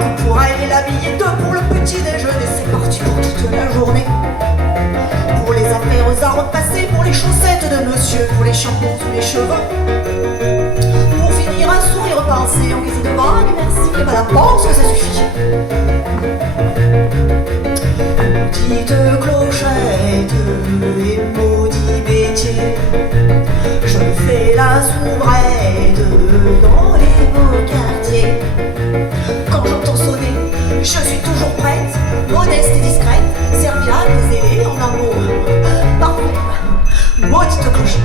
coup pour elle et la billet 2 pour le petit déjeuner. C'est parti pour toute la journée. Pour les affaires à repasser, pour les chaussettes de monsieur, pour les shampoings sous les cheveux. Pour finir un sourire pincé en guise de vague, merci, et madame pense que ça suffit. Maudite clochette et maudit métier, je fais la soubrette dans les beaux quartiers. Quand j'entends sonner, je suis toujours prête, modeste et discrète, serviable et zélée en amour. Parfait, maudite clochette.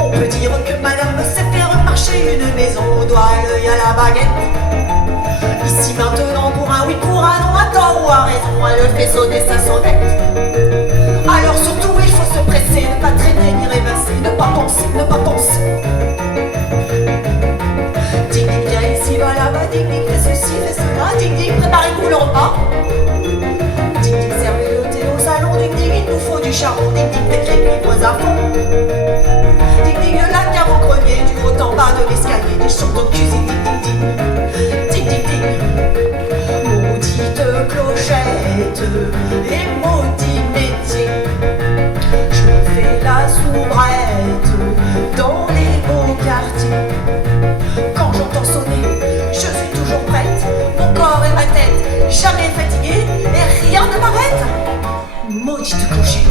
On peut dire que madame sait faire marcher une maison au doigt, l'œil à la baguette. Ici maintenant pour un oui, pour un non, à tort ou à raison, elle fait sonner sa sonnette. Alors surtout il faut se presser, ne pas traîner ni rêvasser, ne pas penser, ne pas penser. Ding ding viens ici, va là-bas, ding ding fais ceci, fais cela, ding ding préparez-vous le repas. Ding ding servez le thé au salon, ding ding il nous faut du charbon, ding ding faites les livres à fond. Ding ding le lac à vos greniers, du haut en bas de l'escalier, des chantons de cuisine, ding ding ding. Ding ding ding. Maudite clochette et maudit métier, je fais la soubrette dans les beaux quartiers. Quand j'entends sonner, je suis toujours prête, mon corps et ma tête jamais fatigués et rien ne m'arrête. Maudite clochette.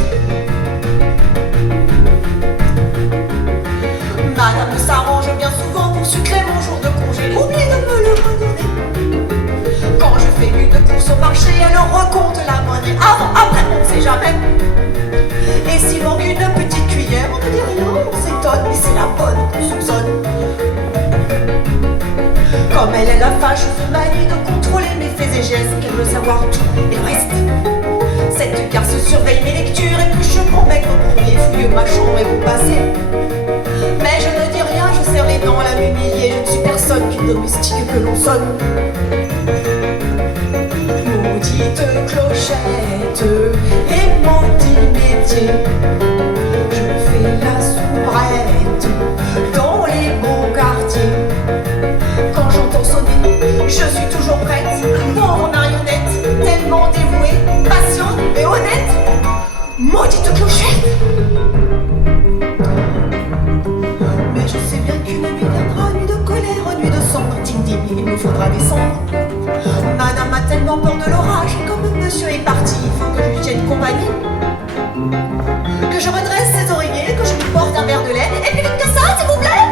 Madame s'arrange bien souvent pour sucrer mon jour de congé. Oublie de me le redonner. Quand je fais une course au marché, elle recompte la monnaie. Avant, après, on ne sait jamais. Et s'il manque une petite cuillère, on ne dit rien, on s'étonne. Mais c'est la bonne qu'on soupçonne. Comme elle est la fâcheuse manie de contrôler mes faits et gestes, qu'elle veut savoir tout et le reste. Cette garce surveille mes lectures, épluche mon bec au premier, fouille ma chambre et mon passé. Mais je ne dis rien, je serre les dents à la m'humilier. Je ne suis personne qu'une domestique que l'on sonne. Maudite clochette et maudit métier, je fais la soubrette dans les beaux quartiers. Quand j'entends sonner, je suis toujours prête, pauvre marionnette, tellement dévouée, patiente et honnête. Maudite clochette. Mais je sais bien qu'une nuit viendra, nuit de colère, nuit de sang. Ding ding, il nous faudra descendre. Madame a tellement peur de l'orage, et comme monsieur est parti, il faut que je lui tienne compagnie. Que je redresse ses oreillers, que je lui porte un verre de lait, et plus vite que ça, s'il vous plaît.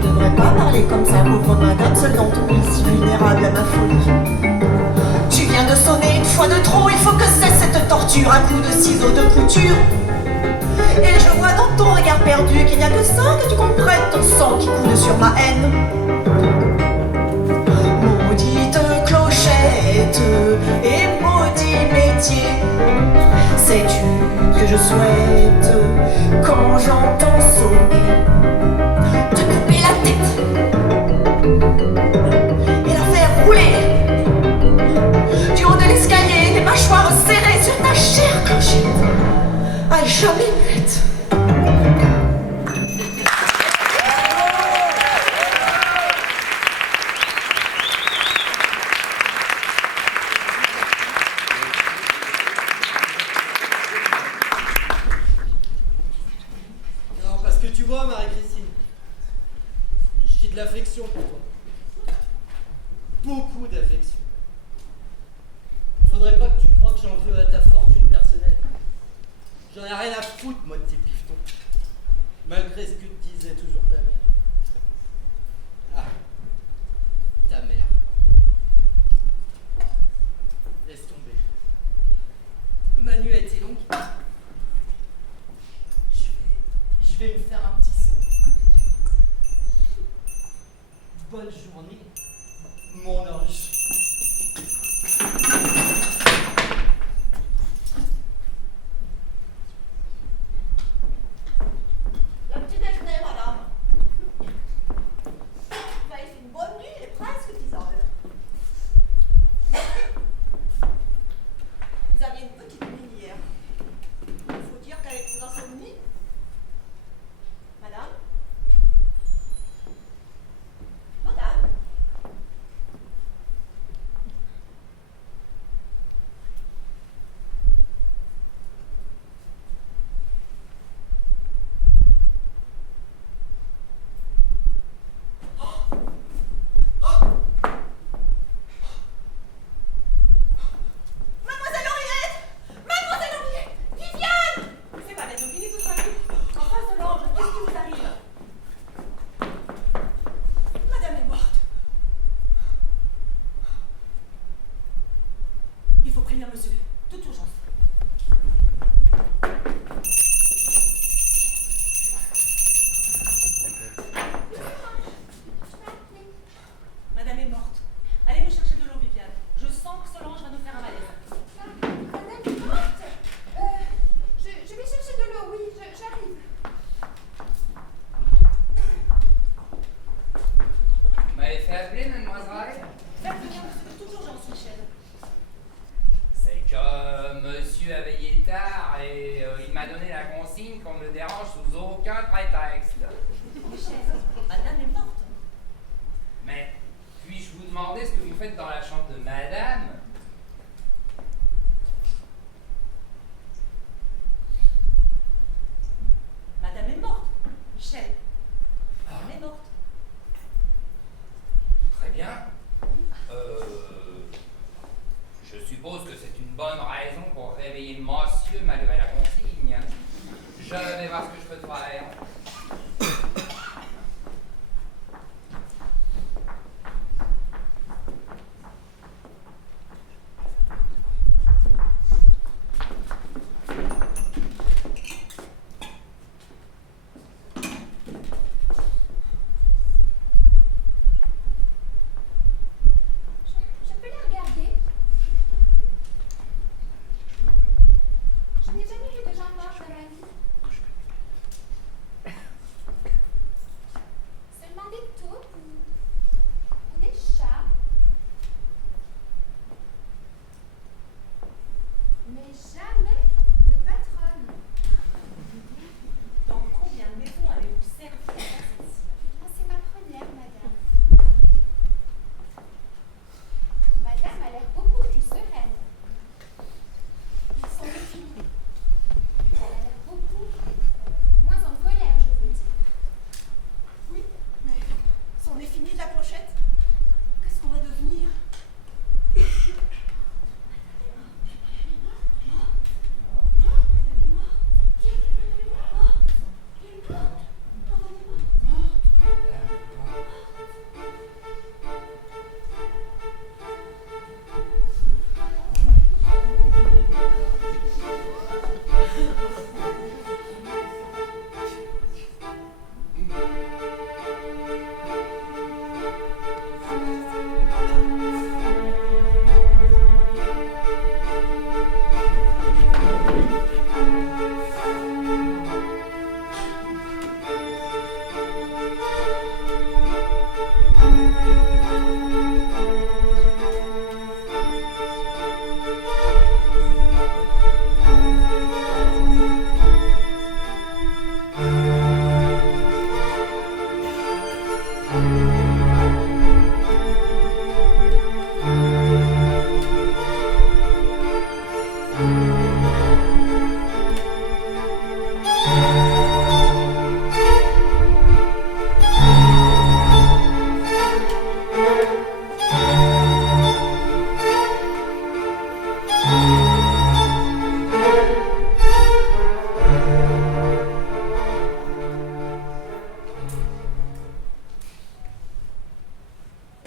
Tu ne devrais pas parler comme ça, pauvre madame, seule dans ton lit, si vulnérable à ma folie. Tu viens de sonner une fois de trop, il faut que cesse cette torture, un coup de ciseau de couture. Et je vois dans ton regard perdu qu'il n'y a que ça que tu comprennes, ton sang qui coule sur ma haine. Maudite clochette et maudit métier, sais-tu que je souhaite, quand j'entends sonner, te couper la tête et la faire rouler du haut de l'escalier, des mâchoires serrées sur ta chère clochette, à jamais muette. Tu vois, Marie-Christine, j'ai de l'affection pour toi. Beaucoup d'affection. Faudrait pas que tu crois que j'en veux à ta fortune personnelle. J'en ai rien à foutre, moi, de tes pifetons. Malgré ce que te disait toujours ta mère. Ah, ta mère. Laisse tomber. Ma nuit a été longue. Je vais me faire un petit son. Bonne journée, mon ange. Le petit déjeuner, madame. Vous avez fait une bonne nuit, il est presque 10 heures. Vous aviez une petite nuit hier. Il faut dire qu'avec vos insomnies, madame, appelé, mademoiselle? Faites venir monsieur de toute urgence, Michel. C'est que monsieur a veillé tard et il m'a donné la consigne qu'on ne le dérange sous aucun prétexte. Michel, madame est morte. Mais puis-je vous demander ce que vous faites dans la chambre de madame? Madame est morte. Michel, madame est morte. Très bien. Je suppose que c'est une bonne raison pour réveiller monsieur malgré la consigne. Je vais voir ce que je peux faire. Je peux la regarder? Je n'ai jamais vu de gens morts dans ma vie. Seulement des taupes ou des chats. Mais jamais de patronne. Dans combien de maisons avez-vous servi avant celle-ci? Moi, c'est ma première, madame. Madame a l'air beaucoup plus sereine. Ils sont définis. Elle a l'air beaucoup moins en colère, je veux dire. Oui, mais c'en est fini de la clochette. Qu'est-ce qu'on va devenir? Il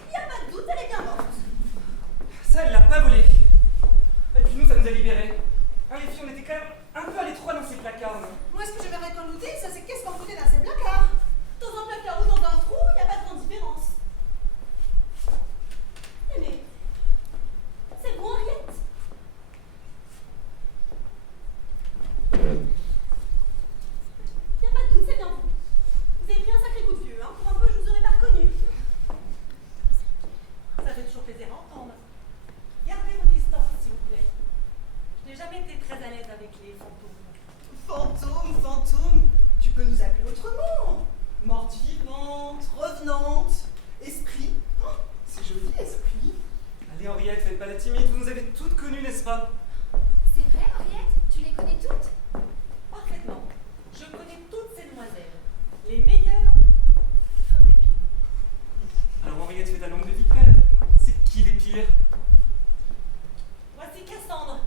n'y a pas de doute, elle est bien morte. Ça, elle l'a pas volé. Et puis nous, ça nous a libérés. Hein, les filles, on était quand même un peu à l'étroit dans ces placards. non? Moi, ce que j'aimerais qu'on nous dise, c'est qu'est-ce qu'on foutait dans ces placards? Dans un placard ou dans un trou, il n'y a pas de grande différence. Mais c'est vous, Henriette. Il n'y a pas de doute, c'est bien vous. Vous avez pris un sacré coup de vieux, hein. Pour un peu, je vous aurais pas reconnu. Ça fait toujours plaisir à entendre. Gardez vos distances, s'il vous plaît. Je n'ai jamais été très à l'aise avec les fantômes. Fantôme, fantôme, tu peux nous appeler autrement. Morte vivante, revenante, esprit. Oh, c'est joli, esprit. Allez, Henriette, faites pas la timide, vous nous avez toutes connues, n'est-ce pas? C'est vrai, Henriette? Tu les connais toutes? Parfaitement. Je connais toutes ces demoiselles. Les meilleures comme les pires. Alors, Henriette, fais ta langue de vipère. C'est qui les pires? Voici Cassandre,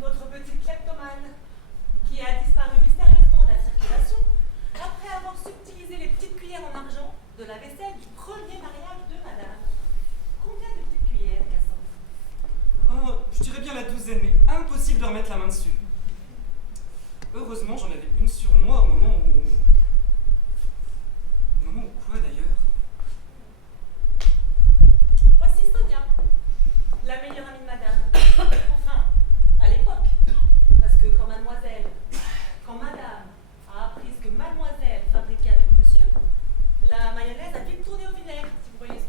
notre petite kleptomane, qui a disparu mystérieusement de la circulation après avoir subtilisé les petites cuillères en argent de la vaisselle du premier mariage de madame. Combien de petites cuillères, Cassandre? Oh, je dirais bien la douzaine, mais impossible de remettre la main dessus. Heureusement, j'en avais une sur moi au moment où... Au moment où quoi, d'ailleurs? Voici Sonia, la meilleure amie de madame. Enfin, à l'époque. Parce que quand madame a appris ce que mademoiselle fabriquait avec monsieur, la mayonnaise a vite tourné au vinaigre, si vous voyez ce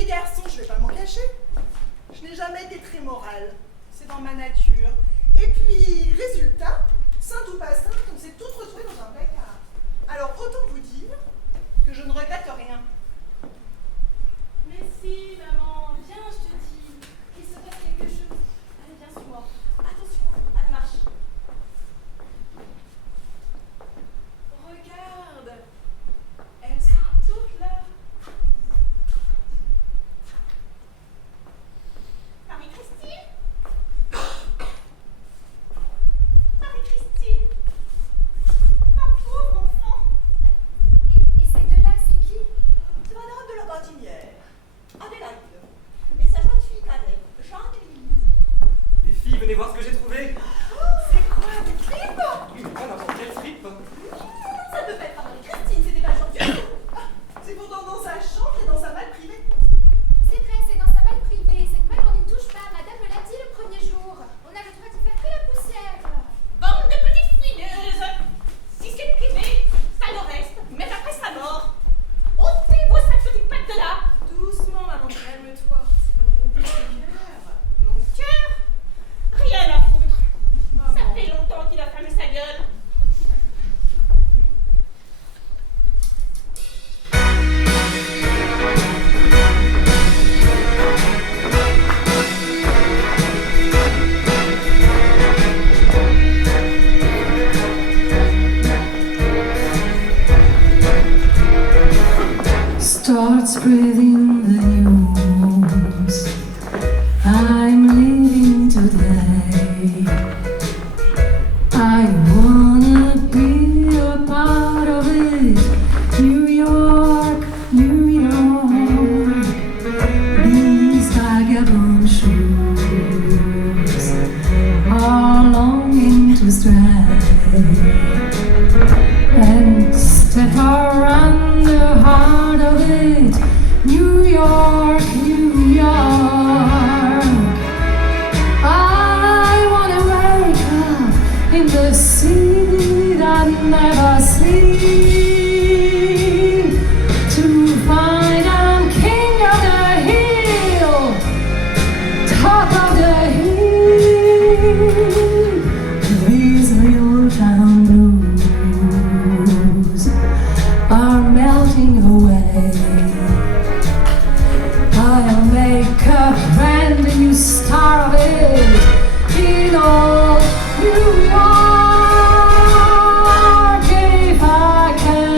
des garçons, je vais pas m'en cacher. Je n'ai jamais été très morale. C'est dans ma nature. Et puis, résultat, sainte ou pas sainte, on s'est toutes retrouvées dans un placard. Alors, autant vous dire que je ne regrette rien. Mais si, maman, viens, je te dis. Il se passe quelque chose. Allez, viens, suis-moi. Attention, à la marche. Regarde. Elles sont toutes là. Marie-Christine. Marie-Christine. Ma pauvre enfant. Et ces deux-là, c'est qui? C'est madame de la Bâtinière, Adélaïde, et sa jeune fille cadette, Jeanne-Élise. Les filles, venez voir ce que j'ai trouvé. C'est quoi, des tripes? Oui, mais pas n'importe quelle fripe. Ça ne peut pas être Marie-Christine, c'était pas gentil. C'est pourtant dans sa chambre et dans sa malle privée. C'est vrai, c'est dans sa malle privée. Cette malle, on n'y touche pas. Madame me l'a dit le premier jour. On a le droit d'y faire que la poussière. Bande de petites fouineuses. Si c'est privé, ça le reste, mais après sa mort. Ôtez-vous cette petite patte de là. Doucement, maman, calme-toi. C'est pas mon cœur. Mon cœur, rien à foutre. Ça Maman. fait longtemps qu'il a fermé sa gueule. Start spreading the news. I'm leaving today. I wanna be a part of it. New York, New York. These vagabond shoes are longing to stray and step around the heart of it. New York, New York. I wanna wake up in the city that never sleep, to find I'm king of the hill, top of the hill. These real town blues are melting away. I'll make a brand new star of it in old New York if I can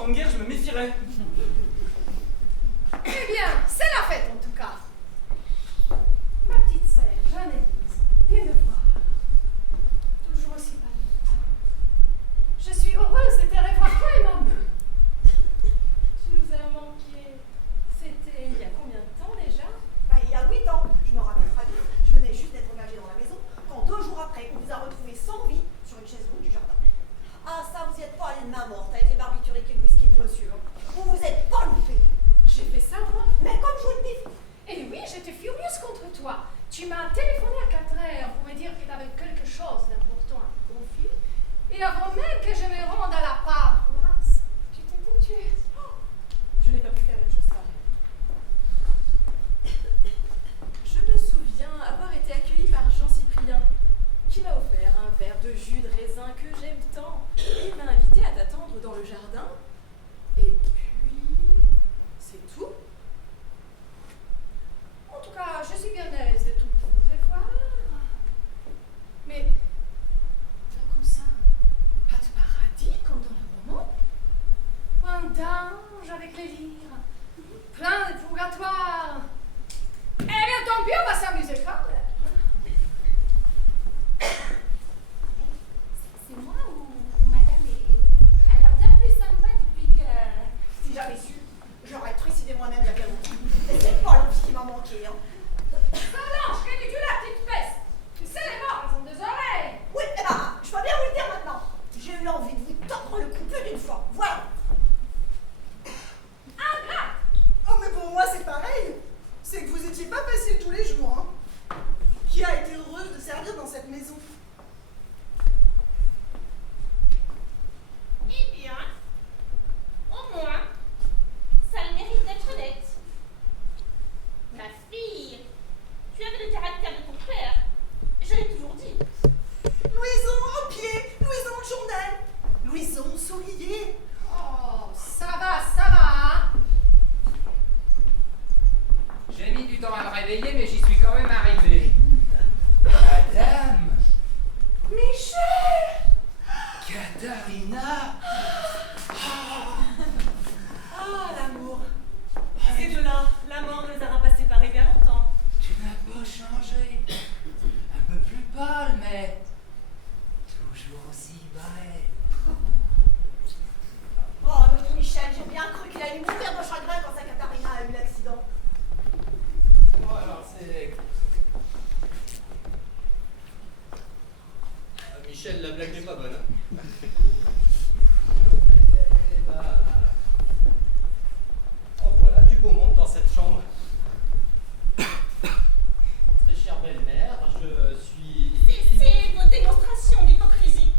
temps de guerre, je me méfierais. Eh bien, c'est la fête en tout cas. Ma petite sœur, Jeanne-Élise, viens me voir. Toujours aussi pâle. Je suis heureuse de te revoir, toi et maman. Tu nous as manqué. C'était il y a combien de temps déjà? Il y a 8 ans, je me rappelle très bien. Je venais juste d'être engagée dans la maison quand 2 jours après, on vous a retrouvé sans vie sur une chaise longue du jardin. Ah, ça, vous y êtes pas allé de main morte avec les barbituriques et le whisky de monsieur. Vous vous êtes pas loupé. J'ai fait ça, moi? Mais comme je vous le dis, Et oui, j'étais furieuse contre toi. Tu m'as téléphoné à 4 heures pour me dire que tu avais quelque chose d'important à me confier. Et avant même que je me rende à la paroisse, tu t'étais tuée. Oh, Je n'ai pas pu faire une chose pareille. Je me souviens avoir été accueillie par Jean Cyprien, qui m'a offert un verre de jus de raisin que j'aime tant. Il m'a invité à t'attendre dans le jardin. Et puis, c'est tout. En tout cas, je suis bien aise de tout revoir. Mais, là comme ça, pas de paradis comme dans le roman. Un d'ange avec les lyres, plein de purgatoire. Eh bien, tant pis, on va s'amuser quand même. C'est moi ou madame elle a l'air bien plus sympa depuis que... si j'avais su, j'aurais trucidé moi-même il y a bien longtemps. Mais c'est pas l'envie qui m'a manqué, hein. Solange, que dis-tu la petite peste? Tu sais, les morts, elles ont des oreilles. Oui, eh ben, je peux bien vous le dire maintenant. J'ai eu envie de vous tordre le cou plus d'une fois. Voilà. Ingrat. Oh, mais pour moi, c'est pareil. C'est que vous étiez pas facile tous les jours, hein. Qui a été heureuse de servir dans cette maison? Eh bien, au moins, ça a le mérite d'être honnête. Ma fille, tu avais le caractère de ton père. Je l'ai toujours dit. Louison au pied, Louison au journal, Louison souriez. Oh, ça va. J'ai mis du temps à me réveiller, mais j'y suis quand même arrivé. Madame Michel! Katharina. Ah, l'amour. Ces deux-là, la mort ne les aura pas séparés bien longtemps. Tu n'as pas changé. Un peu plus pâle, mais toujours aussi belle. Oh, notre Michel, j'ai bien cru qu'il allait mourir de chagrin quand sa Katharina a eu l'accident. Bon, alors c'est. Michel, la blague n'est pas bonne. Hein. Eh ben. Oh, voilà du beau monde dans cette chambre. Très chère belle-mère, je suis. Cessez vos démonstrations d'hypocrisie.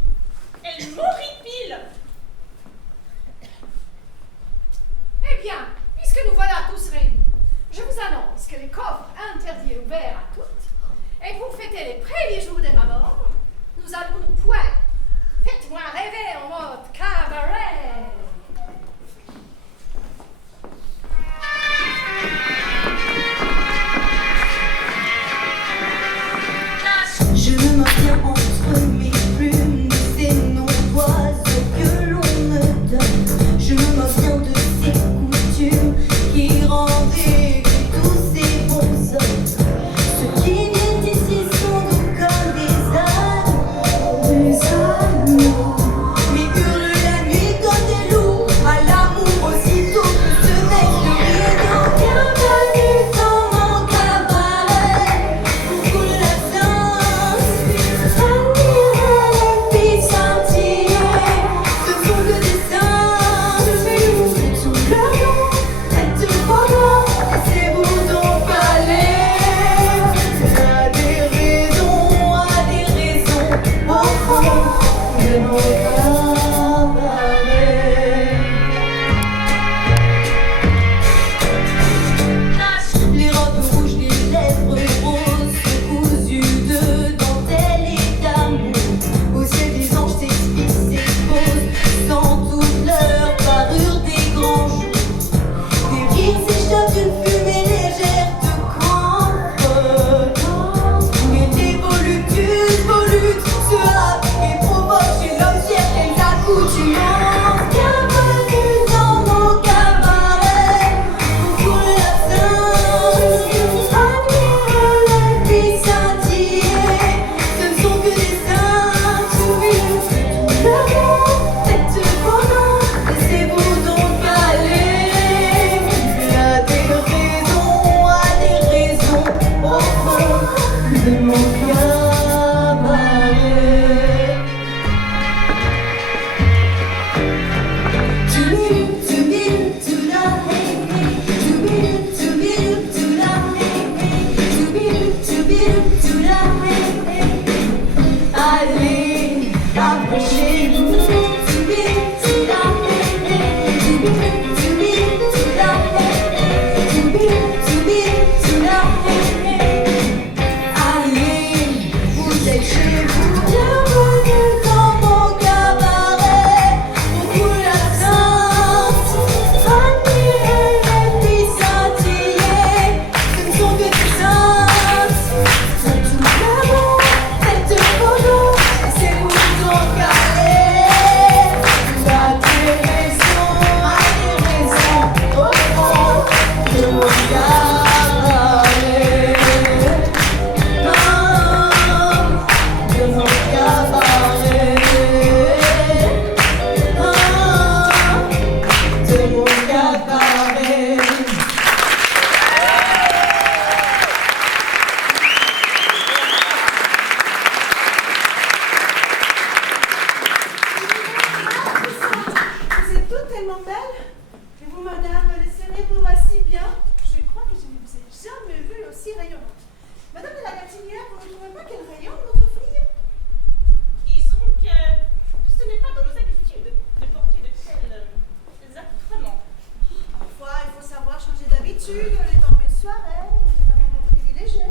Elle m'horripile. Eh bien, puisque nous voilà tous réunis, je vous annonce que les coffres interdits et ouverts à toutes, et pour fêter les premiers jours de ma mort, nous allons nous point. Faites-moi rêver en mode cabaret. Je me maintiens entre mes plumes, ces noms d'oiseaux que l'on me donne. Je me maintiens de ces coutumes qui rendaient tous ces bons hommes. Ceux qui viennent ici sont doux comme des ânes, mais tellement belle. Et vous, madame, laissez-vous assis bien. Je crois que je ne vous ai jamais vue aussi rayonnante. Madame de la Gatinière, vous ne trouvez pas qu'elle rayonne, notre fille? Disons que ce n'est pas dans nos habitudes de porter de tels accoutrements. Parfois, il faut savoir changer d'habitude. Les temps d'une soirée, on est un moment privilégié.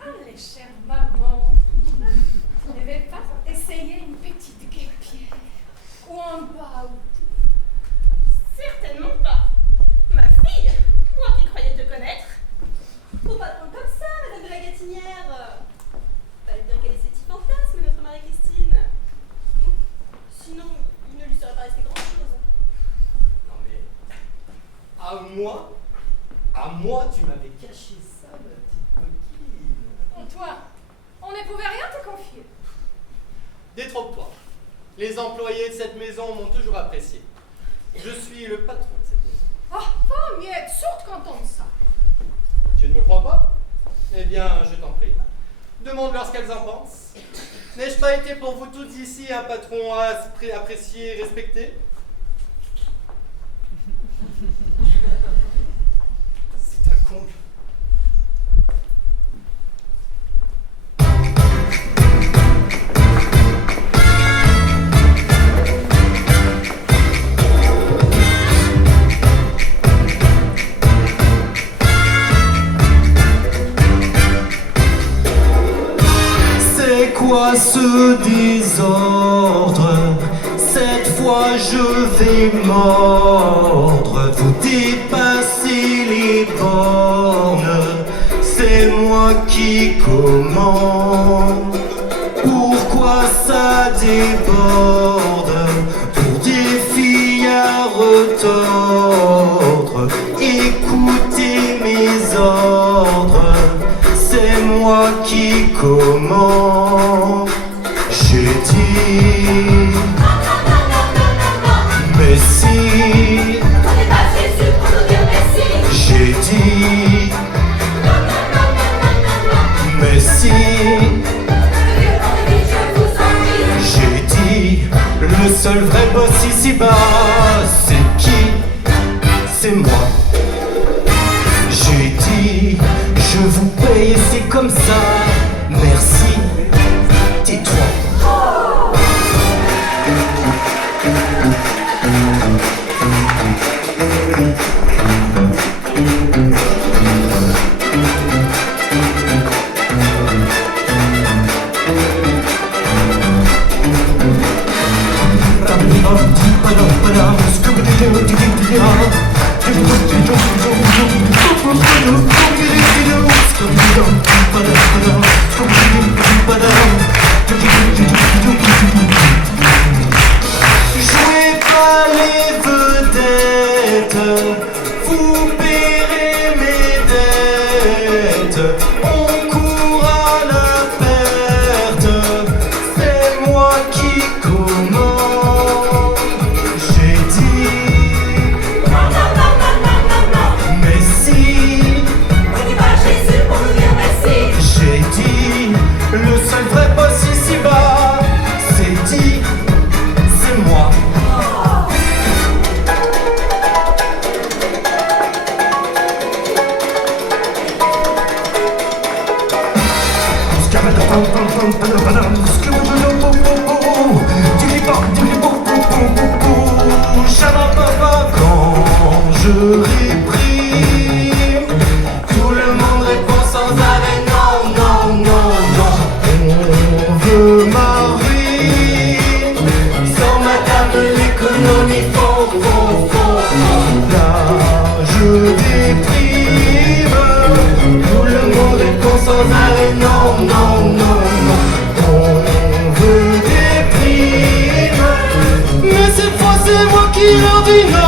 Allez, chère maman, vous n'avez pas essayé une petite guêpière ou un baout? Certainement pas. Ma fille, moi qui croyais te connaître. Faut pas prendre comme ça, madame de la Gatinière. Fallait bien qu'elle ait ses petits fantasmes, notre Marie-Christine. Sinon, il ne lui serait pas resté grand-chose. Non mais, à moi, tu m'avais caché ça, ma petite coquine. Toi, on ne pouvait rien te confier. Détrompe-toi. Les employés de cette maison m'ont toujours apprécié. Je suis le patron de cette maison. Oh, femme, il est sourde quand on ça. Tu ne me crois pas? Eh bien, je t'en prie. Demande-leur ce qu'elles en pensent. N'ai-je pas été pour vous toutes ici un patron apprécié et respecté? C'est un comble. C'est quoi ce désordre? Cette fois je vais mordre. Vous dépassez les bornes. C'est moi qui commande. Pourquoi ça déborde? Pour des filles à retordre. Écoutez mes ordres. C'est moi qui commande. J'ai dit, mais si. On n'est pas Jésus pour nous dire merci. J'ai dit, mais si. J'ai dit, le seul vrai boss ici-bas, c'est qui? C'est moi. J'ai dit, je vous paye et c'est comme ça. Merci, tais-toi. Jouez pas les vedettes, vous paierez mes dettes. On court à la perte, c'est moi qui commande. J'ai dit, mais si. On n'est pas Jésus pour nous dire merci. J'ai dit, le seul vrai boss ici-bas, c'est dit, c'est moi. Quand je réprime, tout le monde répond sans arrêt non, non, non, non. On veut ma ruine, sans madame l'économie fond. Là je déprime, tout le monde répond sans arrêt non, non, non, non. On veut des primes, mais cette fois c'est moi qui leur dis non.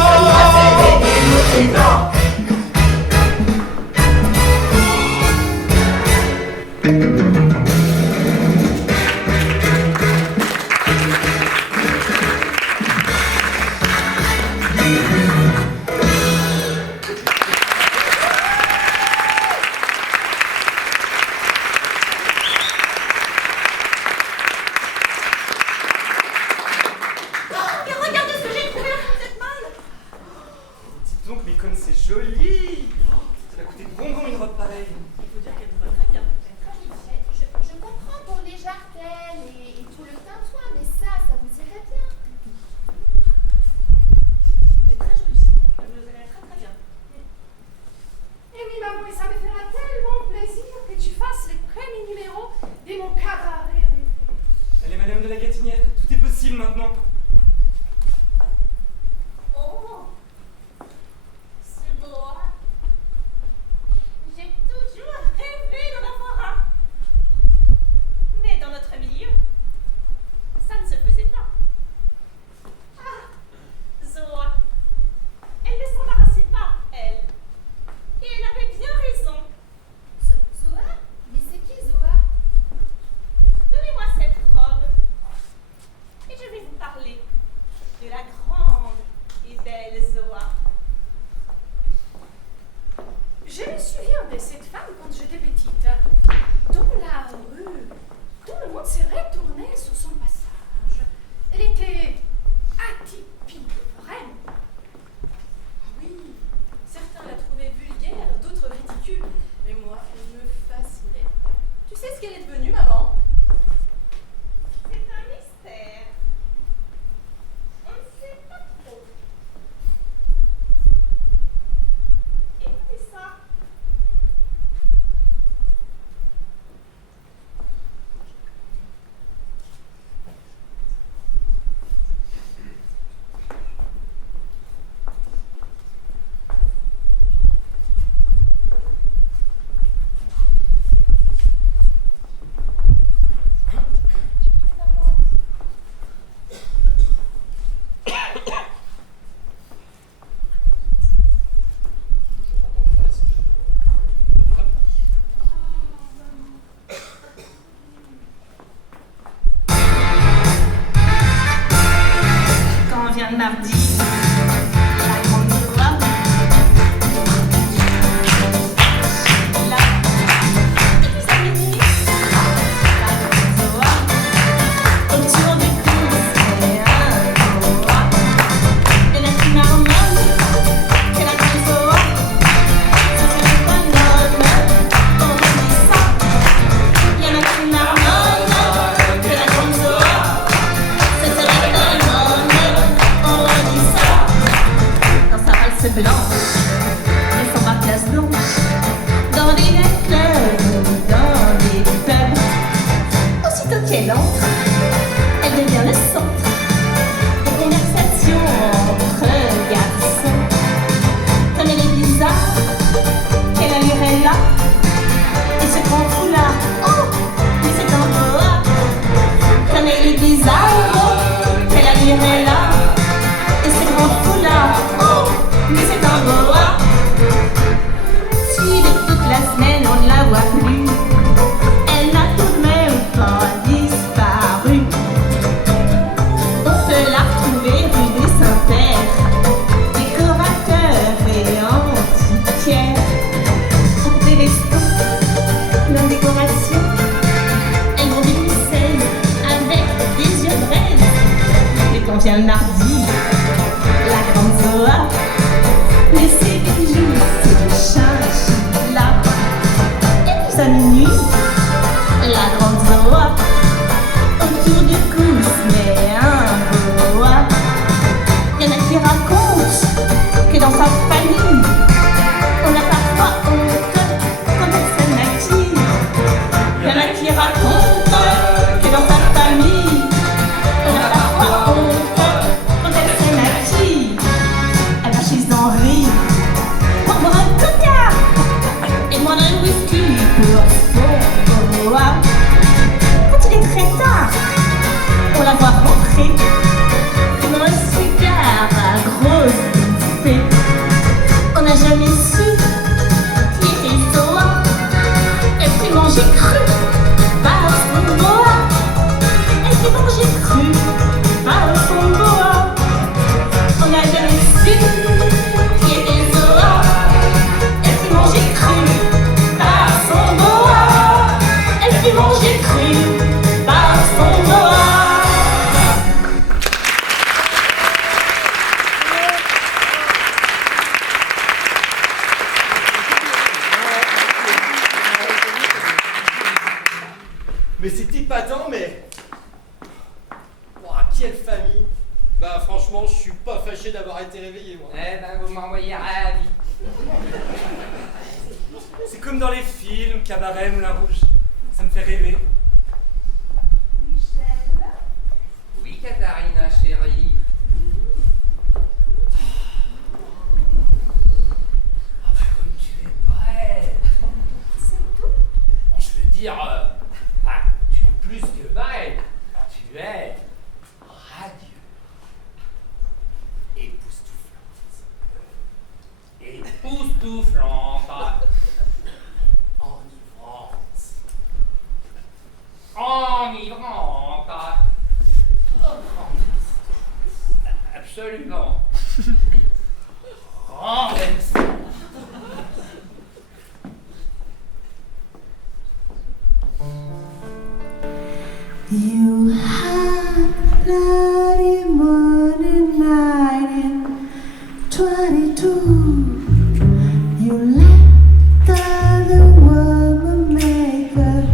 qu'elle est devenue, maman? C'est un mystère. On ne sait pas trop. Écoutez ça. Quand vient le mardi, la grande joie, la petite samedi, la grande joie, autour du cou, c'est un boa. Et la petite marmonne, c'est la grande joie, ça serait le bonhomme, on me dit ça. Il y a la petite marmonne, c'est la grande joie, ça serait le bonhomme. Dans sa valse blanche et son barcasse blanche, dans des clubs, dans des pubs. Aussitôt qu'elle entre, elle devient le centre des conversations entre garçons. Comme elle est bizarre, quelle allure elle a, et ce grand foulard, oh, mais c'est un boa. Comme elle est bizarre, quelle allure elle a, et ce grand foulard, oh, mais c'est un boa. Si de toute la semaine on ne la voit plus, elle n'a tout de même pas disparu. On peut la retrouver rue des Saints-Pères, décorateur et antiquaire. Pour des restos, même décoration, elle vend des ficelles avec des yeux braises. Mais quand vient le mardi, la grande Zoa, mais ses bijoux, c'est chinchilla. Et puis à minuit, la grande Zoa, autour du cou se met un boa. Il y en a qui racontent que dans sa famille, on a parfois honte quand elle se maquille. Il y en a qui racontent que dans sa famille, on a parfois honte quand elle se maquille. Elle va chez Henri pour boire un cognac et demander un whisky pour son boa. Quand il est très tard, on la voit rentrer fumant un cigare à grosse bouffée. On n'a jamais su qui était Zoa. Elle fait manger cru par son boa. Elle fait manger cru par son boa. On n'a jamais su qui était Zoa. Elle fait manger cru par son boa. Elle fait manger cru par son boa. Mais c'est épatant, mais... Ouah, quelle famille. Bah franchement, je suis pas fâché d'avoir été réveillé, moi. Eh ben, vous m'envoyez ravi. C'est comme dans les films, Cabaret, Moulin Rouge. Ça me fait rêver. Michel, Oui, Katharina, chérie. Ah bah, comme tu es belle. c'est tout? Bon, je veux dire, tu es plus que belle. Tu es radieuse. Époustouflante. Enivrante. Absolument. Renversante. You had a bloody morning night in 22. You let the other woman make a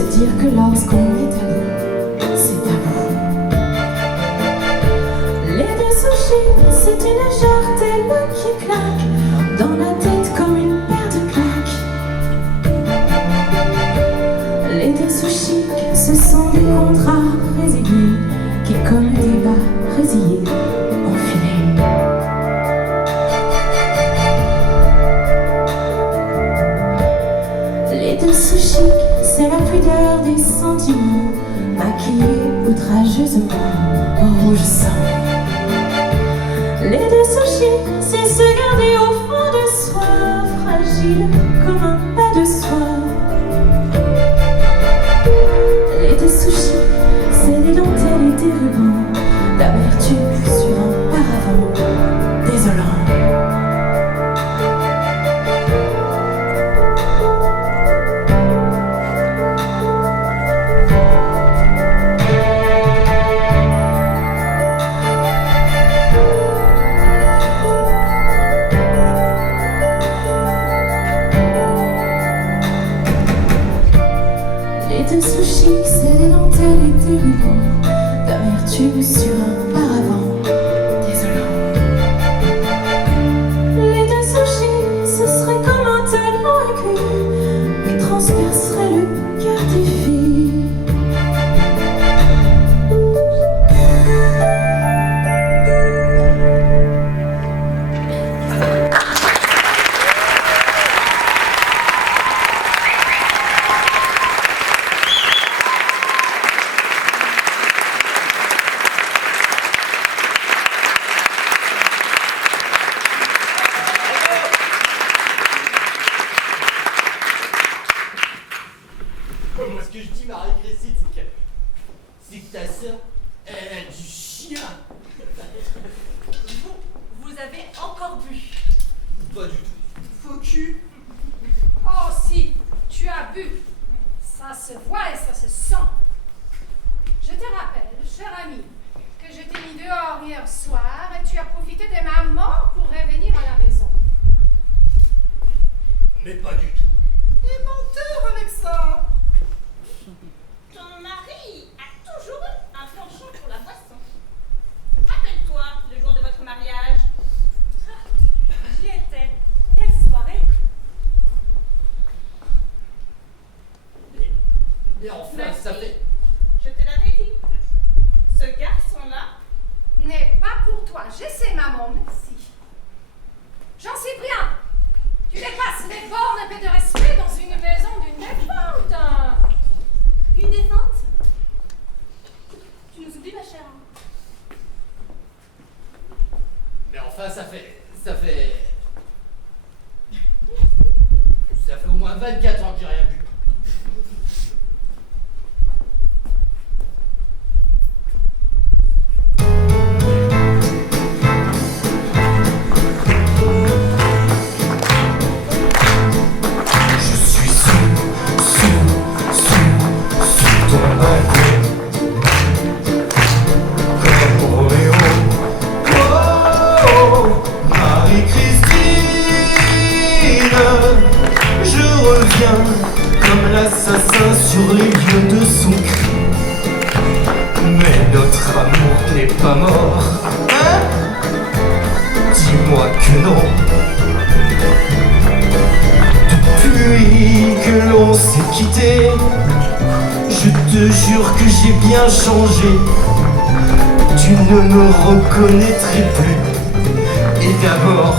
se dire que lorsqu'on est à bout, c'est à bout. Les deux sushis, c'est une jartelle qui claque dans la tête comme une paire de claques. Les deux sushis, ce sont des contrats résiliés qui, comme des bas résillés, ont filé. Les deux sushis, c'est la pudeur des sentiments, maquillés outrageusement au rouge sang. Les deux sushis, c'est se garder au fond de soi, fragile comme un pas de soie. Les deux sushis, c'est des dentelles et des rubans, d'amertume sur un paravent désolant. Les deux sushis, c'est des dentelles et des rubans, d'amertume sur un paravent désolant. Les deux sushis, ce serait comme un tellement aigu qui transpercerait le cœur des filles. Moi, ce que je dis, Marie-Christine, c'est que ta sœur, elle a du chien. Vous avez encore bu. Pas du tout. Faux cul. Oh si, tu as bu. Ça se voit et ça se sent. Je te rappelle, cher ami, que je t'ai mis dehors hier soir et tu as profité de ma mort pour revenir à la maison. Mais pas du tout. Et menteur avec ça. Ton mari a toujours eu un penchant pour la boisson. Rappelle-toi le jour de votre mariage. J'y étais. Quelle soirée. Mais enfin, Merci. ça fait... Je te l'avais dit. Ce garçon-là N'est pas pour toi. Je sais, maman, merci. Jean-Cyprien, tu dépasses les bornes un peu de respect dans une maison d'une défunte. Une défunte? Tu nous oublies, ma chère. Mais enfin, ça fait au moins 24 ans que j'ai rien bu. Je suis sous ton balcon, comme Roméo. Oh, Marie-Christine, je reviens comme l'assassin sur les lieux de son crime. Mais notre amour n'est pas mort, hein? Dis-moi que non. Depuis que l'on s'est quitté, je te jure que j'ai bien changé. Tu ne me reconnaîtrais plus. Et d'abord,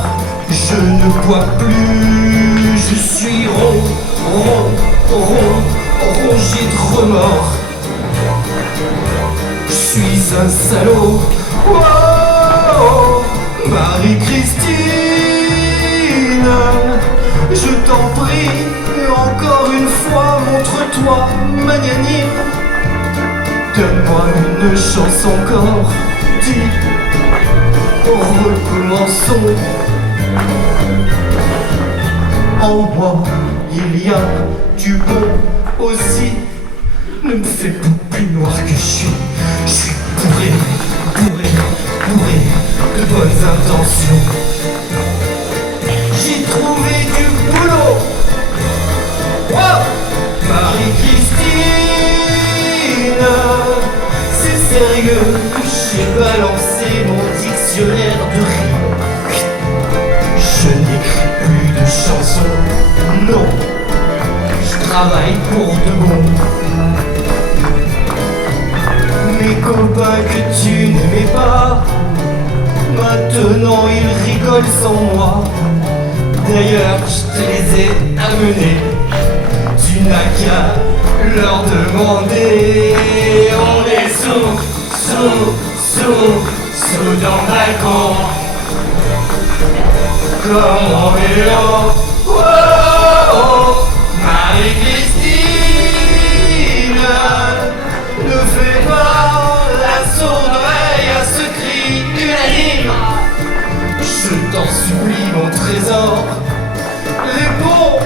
je ne bois plus. Je suis rongé de remords. Je suis un salaud. Oh, Marie-Christine, je t'en prie, encore une fois, montre-toi magnanime. Donne-moi une chance encore, dis, recommençons. En moi, il y a du bon aussi. Ne me fais pas plus noir que je suis bourré de bonnes intentions. J'ai trouvé du boulot. Oh, Marie-Christine, travaille pour de bon. Mes copains que tu n'aimais pas, maintenant ils rigolent sans moi. D'ailleurs, je te les ai amenés. Tu n'as qu'à leur demander. On est sous dans le balcon. Comme en vélo. Oh, oh, Marie-Christine, ne fais pas la sourde oreille à ce cri unanime. Je t'en supplie, mon trésor. Réponds,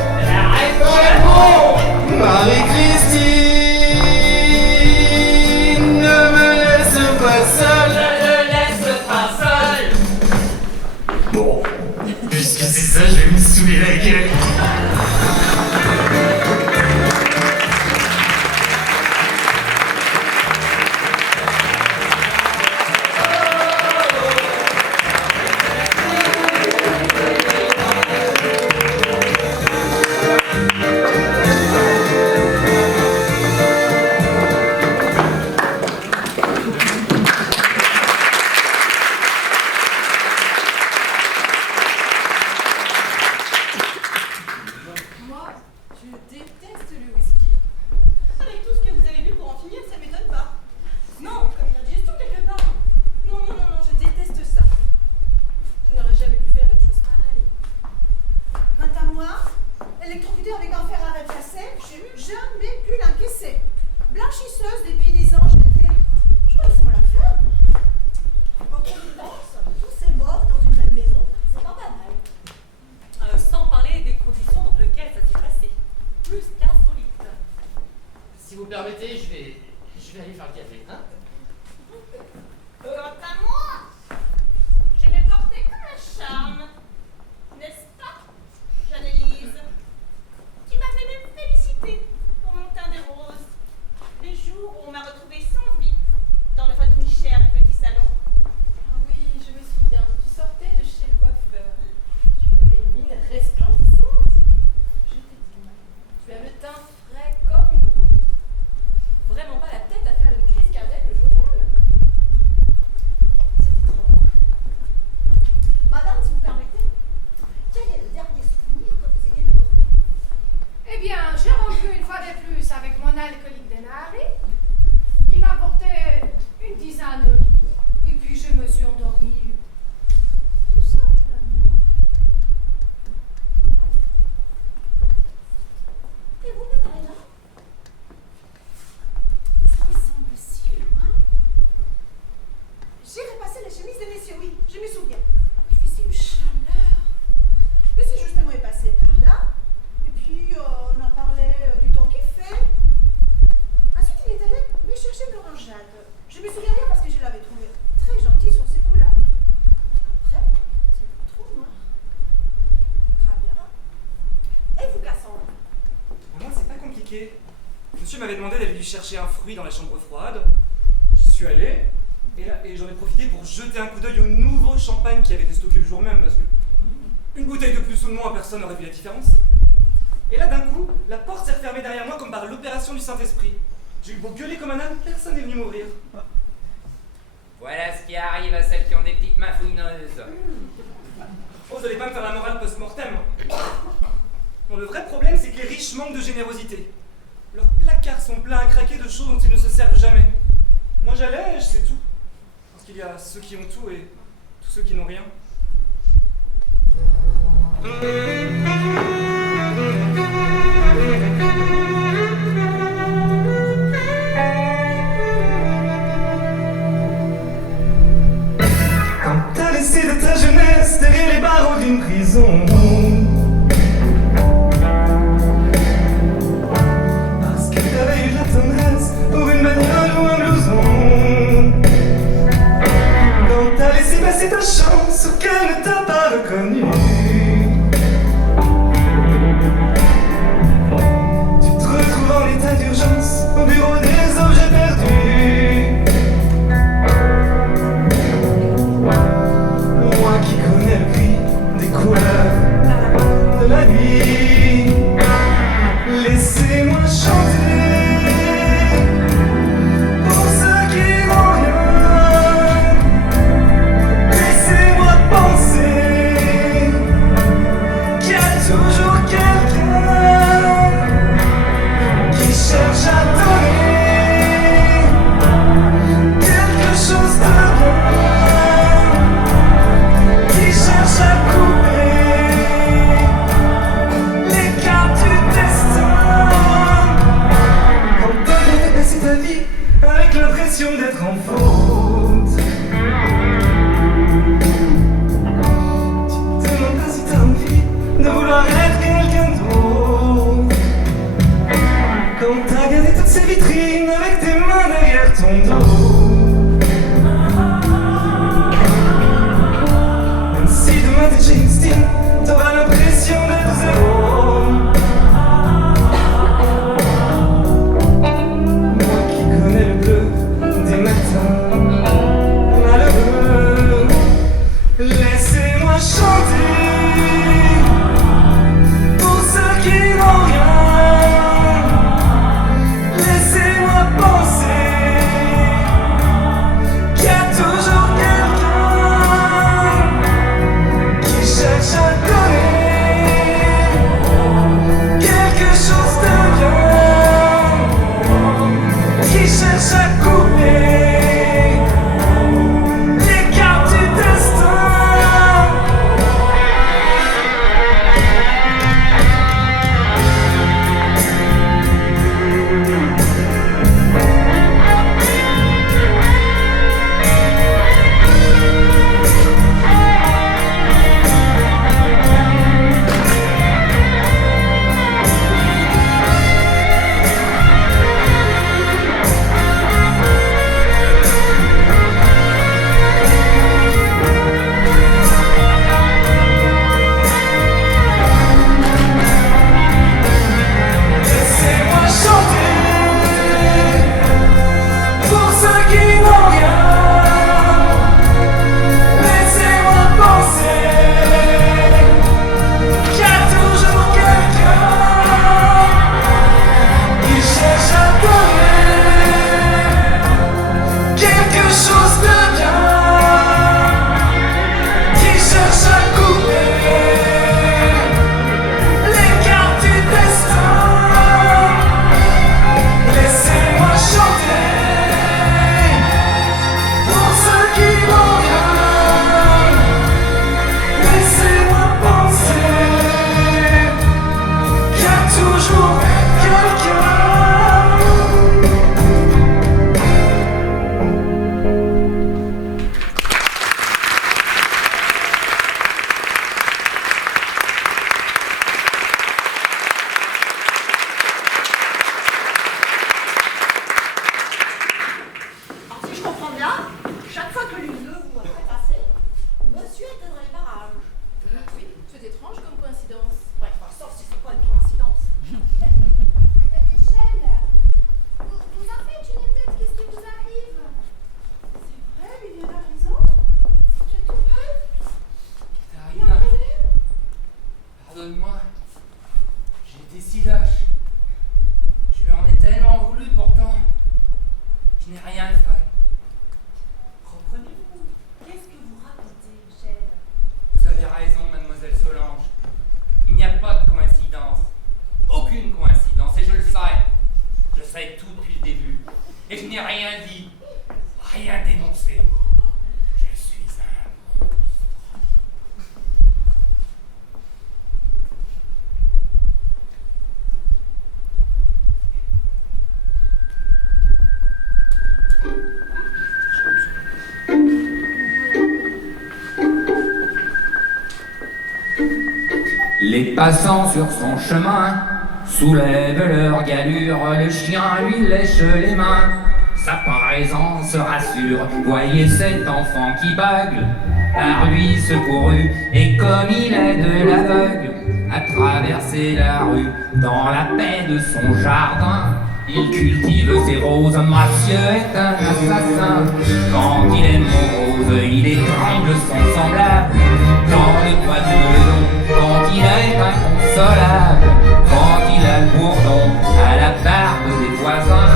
réponds, Marie-Christine, ne me laisse pas seul. Ne le laisse pas seul. Bon, puisque c'est ça, je vais me saouler la gueule. Moi, je déteste le whisky. Avec tout ce que vous avez vu pour en finir, ça m'étonne pas. Non, comme une indigestion quelque part. Non, je déteste ça. Je n'aurais jamais pu faire une chose pareille. Quant à moi, électrocuté avec un fer à repasser, j'ai jamais pu l'encaisser. Blanchisseuse depuis 10 ans, je crois que c'est moi la ferme. En conséquence, tous ces morts dans une même maison, c'est pas mal. Sans parler des conditions dans lesquelles ça s'est passé. Plus qu'insolite. Si vous permettez, je vais aller faire le café, hein? Quant à moi, je m'ai portée comme un charme. N'est-ce pas, Jeanne-Élise? Qui m'avait même félicité pour mon teint des roses. Les jours où on m'a retrouvée sans vie dans le rotmichère du petit salon. Ah oui, je me souviens, tu sortais de chez le coiffeur. Tu avais une mine resplendissante. Je t'ai dit, tu as le teint frais comme une rose. Vraiment pas la tête à faire une crise cardiaque le jour même. C'est étrange. Madame, si vous permettez, quel est le dernier souvenir que vous ayez de votre vie? Eh bien, j'ai rompu une fois de plus avec mon alcoolique Denari. Il m'a porté une tisane au lit, et puis je me suis endormie tout simplement. Et vous, Katarina? Ça me semble si loin. J'ai repassé les chemises de messieurs, oui, je me souviens. Il faisait une chaleur. Monsieur justement est passé par là, et puis on en parlait du temps qu'il fait. Ensuite, il est allé me chercher une orangeade. Je me souviens rien parce que je l'avais trouvé très gentil sur ces coups-là. Après, c'était trop noir. Très bien. Et vous, Cassandre? Moi, c'est pas compliqué. Monsieur m'avait demandé d'aller lui chercher un fruit dans la chambre froide. J'y suis allé, et j'en ai profité pour jeter un coup d'œil au nouveau champagne qui avait été stocké le jour même, parce que une bouteille de plus ou de moins, personne n'aurait vu la différence. Et là, d'un coup, la porte s'est refermée derrière moi comme par l'opération du Saint-Esprit. J'ai eu beau gueuler comme un âne, personne n'est venu m'ouvrir. Voilà ce qui arrive à celles qui ont des petites mains fouineuses. Oh, vous allez pas me faire la morale post-mortem. Bon, le vrai problème, c'est que les riches manquent de générosité. Leurs placards sont pleins à craquer de choses dont ils ne se servent jamais. Moi, j'allège, c'est tout. Parce qu'il y a ceux qui ont tout et tous ceux qui n'ont rien. Quand t'as laissé de ta jeunesse derrière les barreaux d'une prison, parce que t'avais eu de la tendresse pour une bagnole ou un blouson, quand t'as laissé passer ta chance ou qu'elle ne t'a pas reconnu, tu te retrouves en état d'urgence au bureau des objets perdus. Moi qui connais le cri des couleurs de la nuit, laissez-moi de vouloir être quelqu'un d'autre. Quand t'as gardé toutes ces vitrines avec tes mains derrière ton dos. Même si demain t'es James Dean, t'auras l'impression d'être zéro. Moi qui connais le bleu des matins malheureux, laissez-moi chanter pour ceux qui n'ont rien. Laissez-moi penser qu'il y a toujours quelqu'un qui cherche à donner quelque chose de bien, qui cherche à couper les cartes du destin. Laissez-moi chanter pour ceux qui n'ont rien. Laissez-moi penser qu'il y a toujours quelqu'un qui cherche à donner quelque chose de bien, qui cherche à couper les cartes du destin. Laissez-moi chanter pour ceux qui n'ont rien. Laissez-moi penser qu'il y a toujours quelqu'un. Alors, si je comprends bien, chaque fois que l'une d'eux vous a fait passer, monsieur était dans les parages. Oui, c'est étrange comme coïncidence. Ouais, enfin, sauf si c'est pas une coïncidence. Michel, vous en faites une tête, qu'est-ce qui vous arrive? C'est vrai, Viviane a raison. Tu es tout pâle. Il y a un Katarina, problème? pardonne-moi. J'ai été si lâche. Je lui en ai tellement voulu, pourtant, je n'ai rien fait. Reprenez-vous. Qu'est-ce que vous racontez, Michel? Vous avez raison, mademoiselle Solange. Il n'y a pas de coïncidence. Aucune coïncidence, et je le sais. Je sais tout depuis le début. Et je n'ai rien dit, rien dénoncé. Je suis un monstre. Les passants sur son chemin soulèvent leur galure, le chien lui lèche les mains. Sa présence rassure, voyez cet enfant qui bugle, par lui secouru, et comme il aide l'aveugle à traverser la rue, dans la paix de son jardin, il cultive ses roses. Monsieur est un assassin, quand il est morose, il étrangle son semblable, dans le toit du melon, quand il est inconsolable, quand il a le bourdon à la barbe des voisins,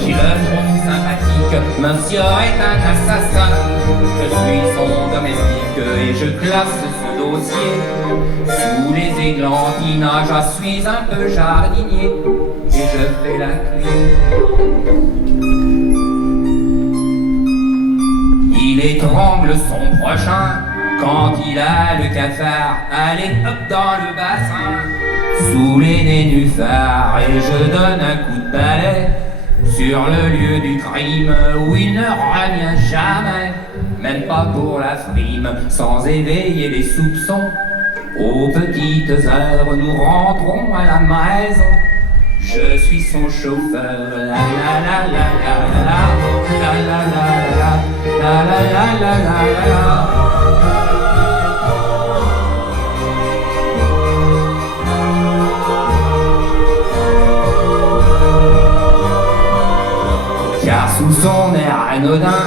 j'y le trouve sympathique. Monsieur est un assassin, je suis son domestique et je classe ce dossier sous les églantines. Je suis un peu jardinier et je fais la clé. Il étrangle son prochain quand il a le cafard. Allez hop dans le bassin sous les nénuphars, et je donne un coup de balai sur le lieu du crime où il ne revient jamais, même pas pour la frime, sans éveiller les soupçons Aux petites heures, nous rentrons à la maison. Je suis son chauffeur. La la la la la la la la la la la la la la. Car sous son air anodin,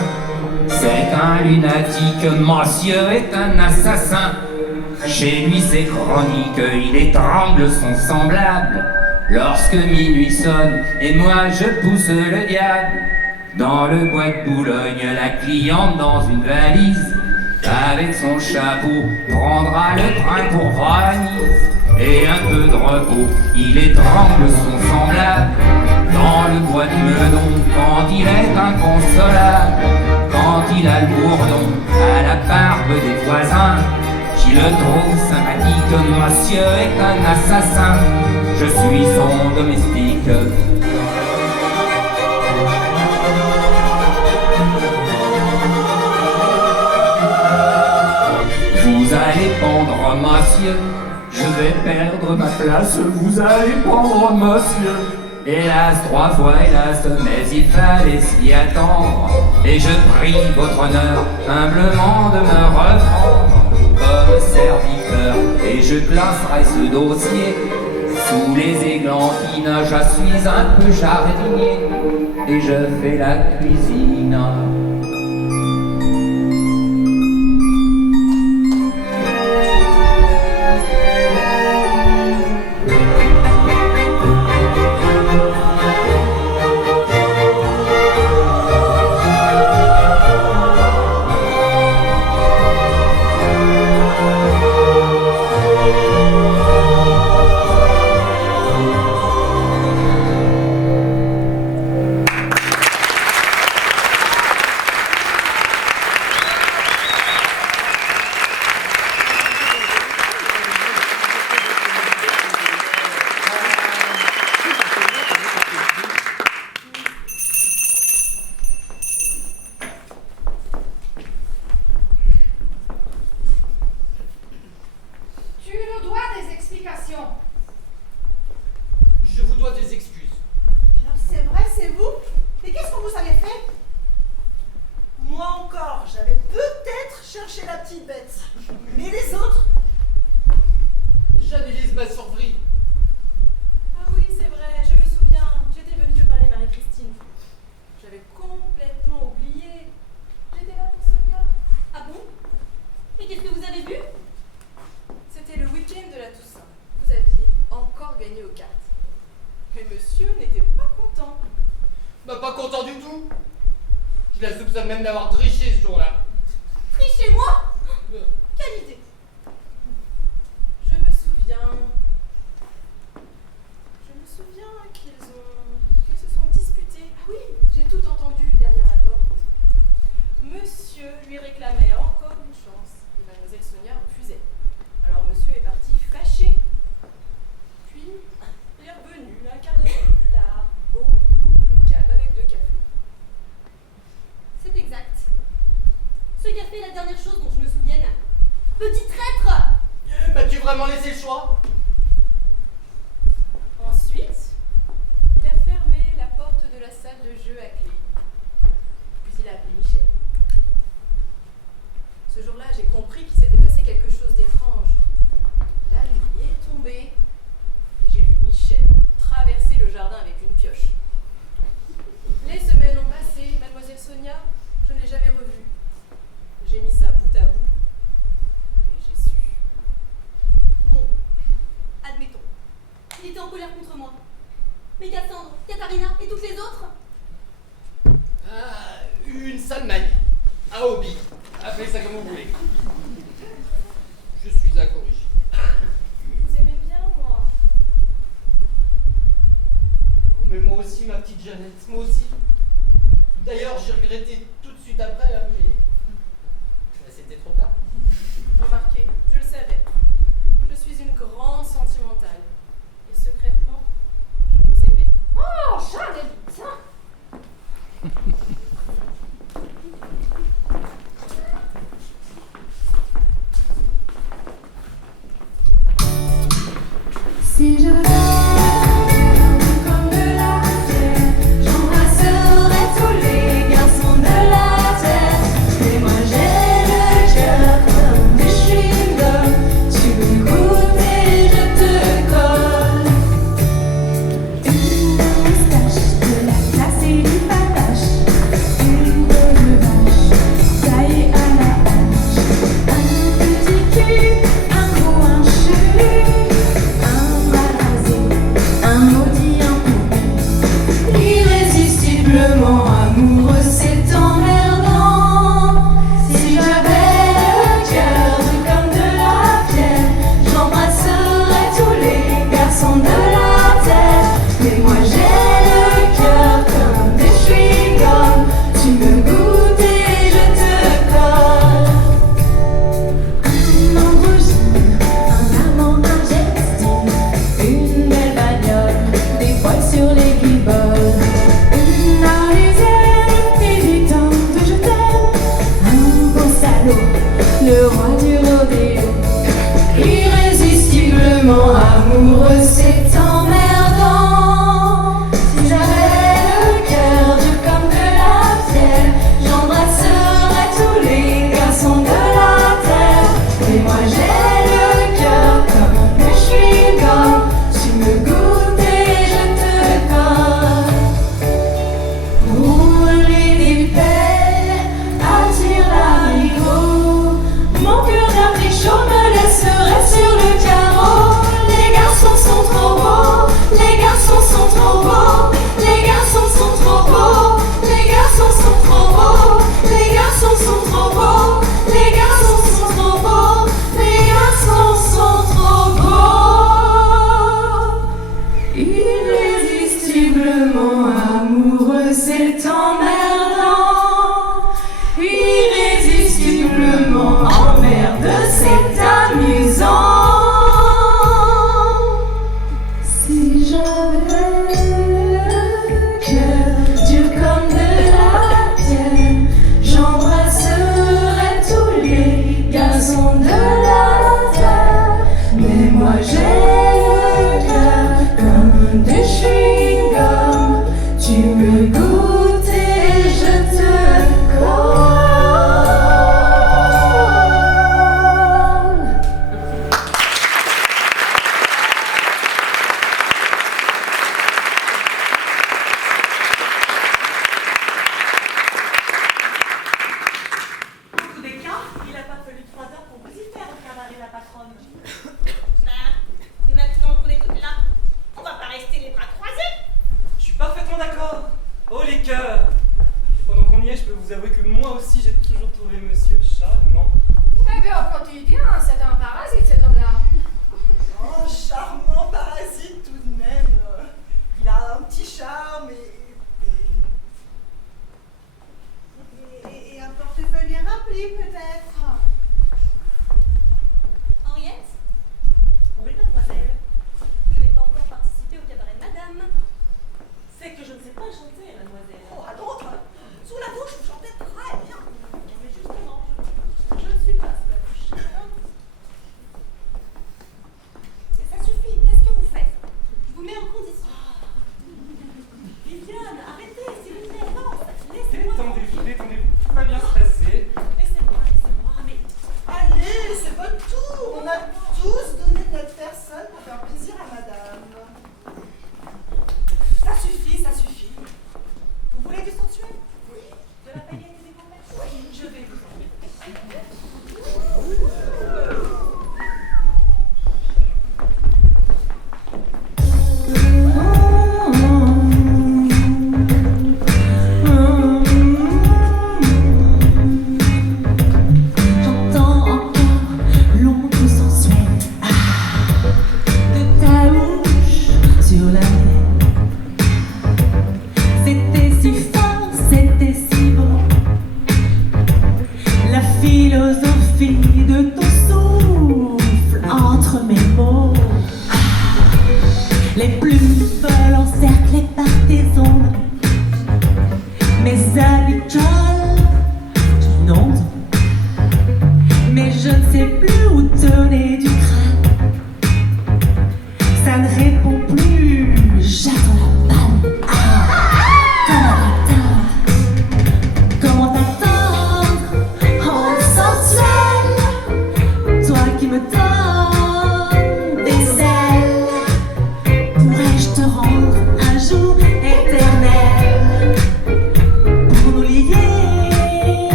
c'est un lunatique, monsieur est un assassin. Chez lui c'est chronique, il étrangle son semblable. Lorsque minuit sonne, et moi je pousse le diable. Dans le bois de Boulogne, la cliente dans une valise, avec son chapeau, prendra le train pour Venise. Et un peu de repos, il étrangle son semblable. Dans le bois de Meudon, quand il est inconsolable, quand il a le bourdon à la barbe des voisins, qui le trouve sympathique, monsieur est un assassin, je suis son domestique. Vous allez pendre monsieur, je vais perdre ma place, vous allez pendre monsieur. Hélas, 3 fois hélas, mais il fallait s'y attendre. Et je prie votre honneur humblement de me reprendre comme serviteur. Et je classerai ce dossier sous les églantines. Je suis un peu jardinier et je fais la cuisine. Je vous dois des excuses. Alors c'est vrai, c'est vous? Mais qu'est-ce que vous avez fait? Moi encore, j'avais peut-être cherché la petite bête. Mais les autres? J'analyse ma surprise. Ah oui, c'est vrai, je me souviens. J'étais venue te parler, Marie-Christine. J'avais complètement oublié. J'étais là pour Sonia. Ah bon? Et qu'est-ce que vous avez vu? C'était le week-end de la Toussaint. Vous aviez encore gagné aux cartes. Mais monsieur n'était pas content. Bah pas content du tout. Je la soupçonne même d'avoir triché ce jour-là. Triché, moi? Quelle idée! Je me souviens qu'ils se sont disputés. Ah oui, j'ai tout entendu derrière la porte. Monsieur lui réclamait encore une chance et mademoiselle Sonia refusait. Alors monsieur est parti fâché. Puis il est revenu un quart d'heure plus tard, beaucoup plus calme, avec 2 cafés. C'est exact. Ce café est la dernière chose dont je me souvienne. Petit traître! M'as-tu vraiment laissé le choix? Ensuite, il a fermé la porte de la salle de jeu à clé. Puis il a appelé Michel. Ce jour-là, j'ai compris qu'il s'était passé quelque chose d'étrange. La nuit est tombée et j'ai vu Michel traverser le jardin avec une pioche. Les semaines ont passé, mademoiselle Sonia, je ne l'ai jamais revue. J'ai mis ça bout à bout et j'ai su. Bon, admettons. Il était en colère contre moi. Mais Cassandre, Katharina et toutes les autres? Ah, une sale manie. Un hobby. Appelez ça comme vous voulez. Je suis à corriger. Vous aimez bien, moi? Oh, mais moi aussi, ma petite Jeannette, moi aussi. D'ailleurs, j'ai regretté tout de suite après, hein, mais c'était trop tard. Remarquez, je le savais. Je suis une grande sentimentale. Et secrètement, je vous aimais. Oh, Jeannette! Si je comme de la terre, j'embrasserai tous les garçons de la terre. Mais moi j'ai le cœur comme des chewing-gums. Tu veux goûter, je te colle. Une moustache, de la classe et du panache. Une peau de vache, taillée à la hache. Un petit cul, un beau, un chevelu. Un bras rasé, un maudit, un poupée. Irrésistiblement amoureux, c'est emmerdant. Si j'avais le cœur dur comme de la pierre, j'embrasserais tous les garçons de la terre. Mais moi j'ai le cœur comme des chewing-gums. Tu me goûtes et je te colle. Un androgyne, un amant, un jet-ski, une belle bagnole, des poils sur les guibolles. Une arlésienne hésitante, je t'aime. Un beau salaud, le roi du rodéo. Irrésistiblement amoureux, c'est emmerdant. Si j'avais le cœur dur comme de la pierre, j'embrasserais tous les garçons de la terre. Mais moi j'ai le cœur comme des chewing-gums. Tu me goûtes et je te colle. Rouler des pelles attire l'haricot. Mon cœur d'artichaut me laisserait sur le carreau. Les garçons sont trop beaux, les garçons sont trop beaux, les garçons sont trop beaux, les garçons sont trop beaux, les garçons sont trop beaux, les garçons sont trop beaux, les garçons sont trop beaux. Irrésistiblement amoureux, c'est emmerdant. Irrésistiblement emmerde, c'est amusant. Si j'avais le cœur dur comme de la terre, j'embrasserais tous les garçons de la terre. Mais moi j'ai le cœur comme des chewing-gums. Tu me goûtes et je te colle. Dans tous les cas, il n'a pas fallu 3 heures pour vous y faire, cavaler la patronne. Maintenant qu'on est toutes là, on va pas rester les bras croisés. Je suis parfaitement d'accord. Oh les cœurs. Et pendant qu'on y est, je peux vous avouer que moi aussi j'ai toujours trouvé monsieur charmant. Eh bien, au quotidien, c'est un parasite, cet homme-là. Oh, charmant parasite tout de même. Il a un petit charme et un portefeuille bien rempli peut-être. Henriette? Oui, mademoiselle. Vous n'avez pas encore participé au cabaret de madame. C'est que je ne sais pas chanter, mademoiselle. Oh, à d'autres, sous la douche, vous chantez très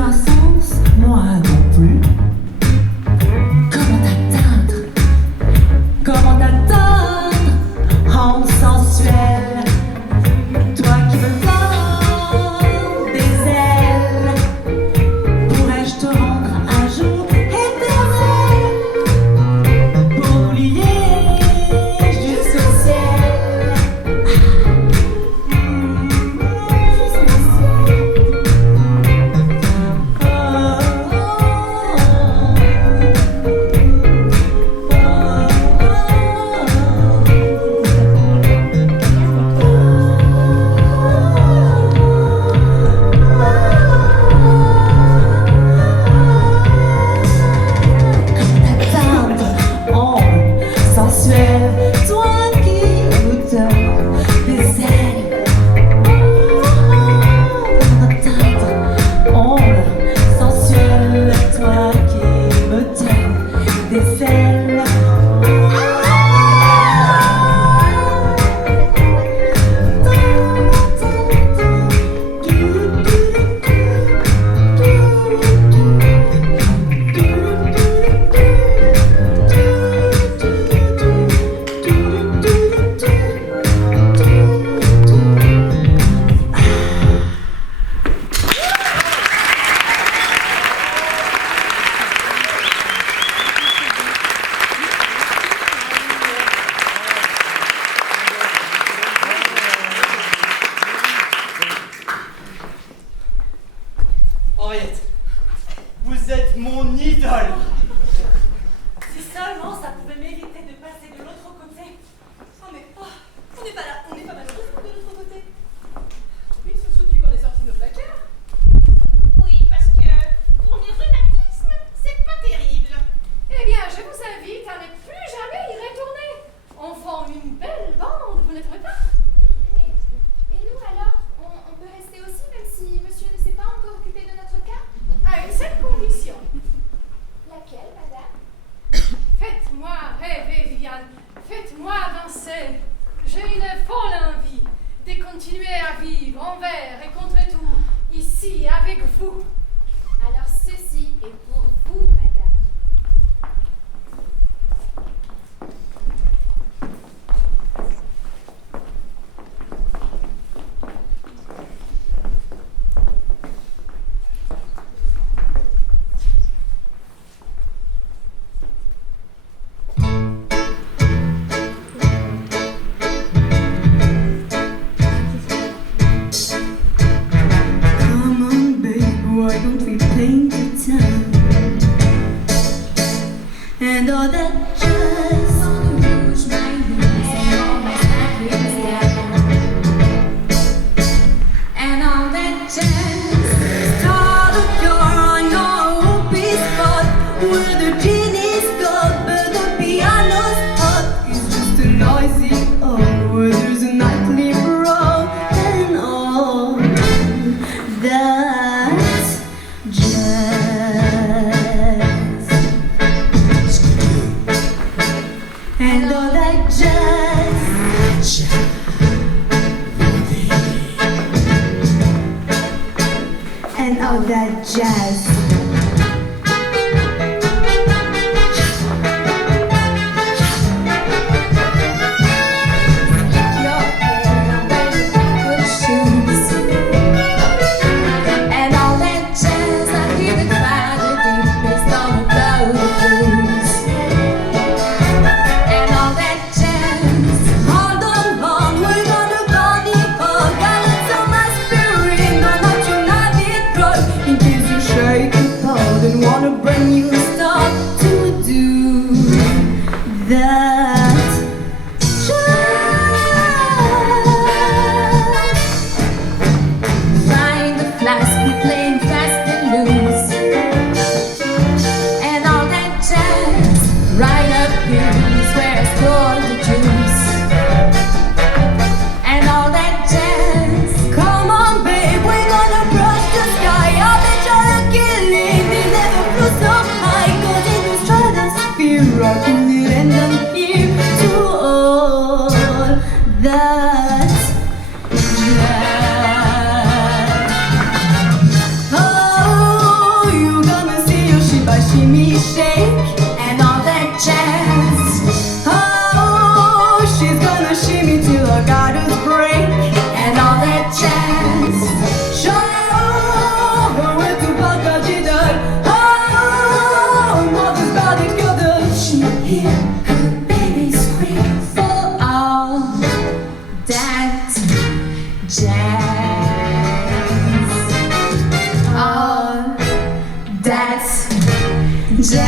un sens, moi non plus. Comment t'atteindre en sensuel? Toi qui me vends des ailes, pourrais-je te rendre un jour éternel pour nous lier jusqu'au ciel? Jusqu'au ciel. T'atteindre en sensuel, toi qui me donnes des ailes. T'atteindre en sensuel, toi qui me donnes des ailes. Henriette, vous êtes mon idole. Si seulement ça pouvait mériter de passer de l'autre côté. Oh mais on n'est pas là, on n'est pas malheureux de l'autre côté. Oui, surtout depuis qu'on est sorti de nos placards. Oui, parce que pour mes rhumatismes, c'est pas terrible. Eh bien, je vous invite à ne plus jamais y retourner. On forme une belle bande, vous ne trouvez pas? Et nous alors, on peut rester aussi même si monsieur ne s'est pas encore occupé de notre cas? À une seule condition. Laquelle, madame? Faites-moi rêver, Viviane. Faites-moi danser. J'ai une folle envie de continuer à vivre envers et contre tout, ici, avec vous. Alors ceci est pour vous, madame. Come on, baby, why don't we paint the town? And all that jazz on the rouge, my knees, and all my sacred down. And all that jazz, start a car on your whoopee spot, where the genie's got, but the piano's hot. It's just a noisy hall where there's a nightly brawl, and all that jazz. And all that jazz. And all that jazz. Your hair and wear your good shoes. And all that jazz, I hear the crowd again based on the blow blues. And all that jazz, hold on, we're gonna go deep. Got it on my spirit, don't let you not be drunk in case you shake it. Come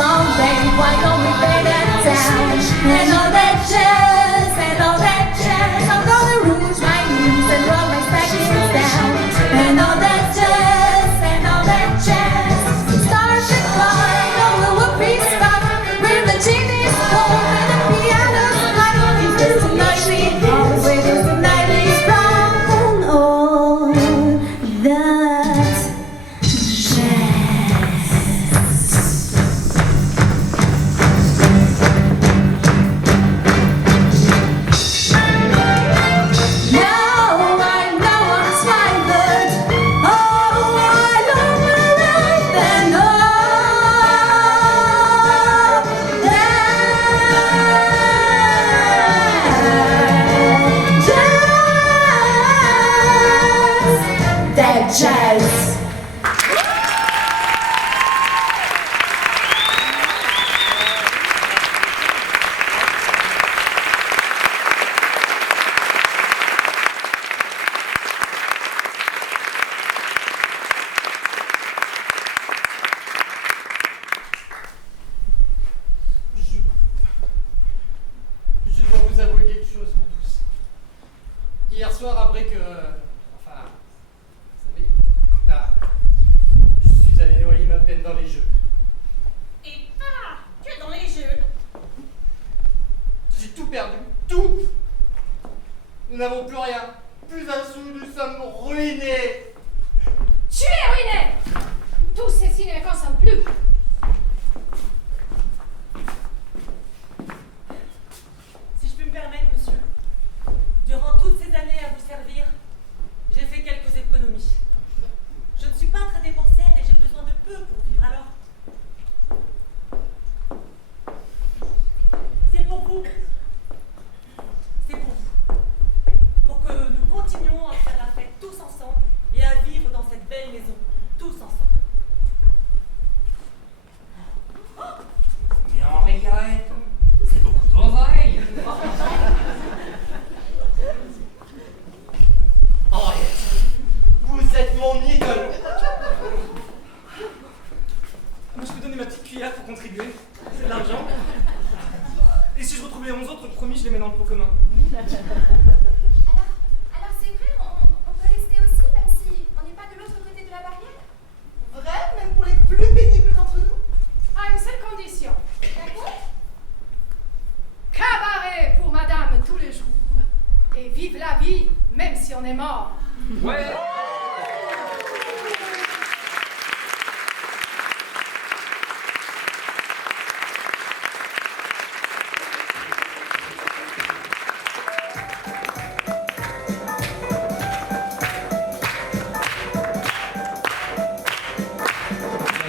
on, baby, why don't we play that down? And all that jazz, and all that jazz. I'm gonna rouge my knees and roll my stockings down. And all that jazz, and all that jazz. Start the car, no, we will be stopped. When the gin is cold and the piano's loud, it is too noisy, all the way is the night is wrong. And all that jazz. Je dois vous avouer quelque chose, ma douce. Hier soir, après que... Enfin... Vous savez... Là... Je suis allé noyer ma peine dans les jeux. Et pas que dans les jeux. J'ai tout perdu. Tout. Nous n'avons plus rien. Plus un sou, nous sommes ruinés. Tu es ruiné. Tout ceci ne me concerne plus. Si je puis me permettre, monsieur, durant toutes ces années à vous servir, j'ai fait quelques économies. Je ne suis pas très dépensière et j'ai besoin de peu pour vivre alors. C'est pour vous. C'est pour vous. Pour que nous continuions à faire la fête tous ensemble et à vivre dans cette belle maison, tous ensemble. Mais Henriette, c'est beaucoup d'oseille. Henriette, vous êtes mon idole. Moi, je peux donner ma petite cuillère pour contribuer. C'est de l'argent. Et si je retrouve les 11 autres, promis, je les mets dans le pot commun. Alors c'est vrai, on peut rester aussi, même si on n'est pas de l'autre côté de la barrière? Vrai, même pour les plus pénibles d'entre nous. À une seule condition. D'accord? Cabaret pour madame tous les jours. Et vive la vie, même si on est mort. Ouais.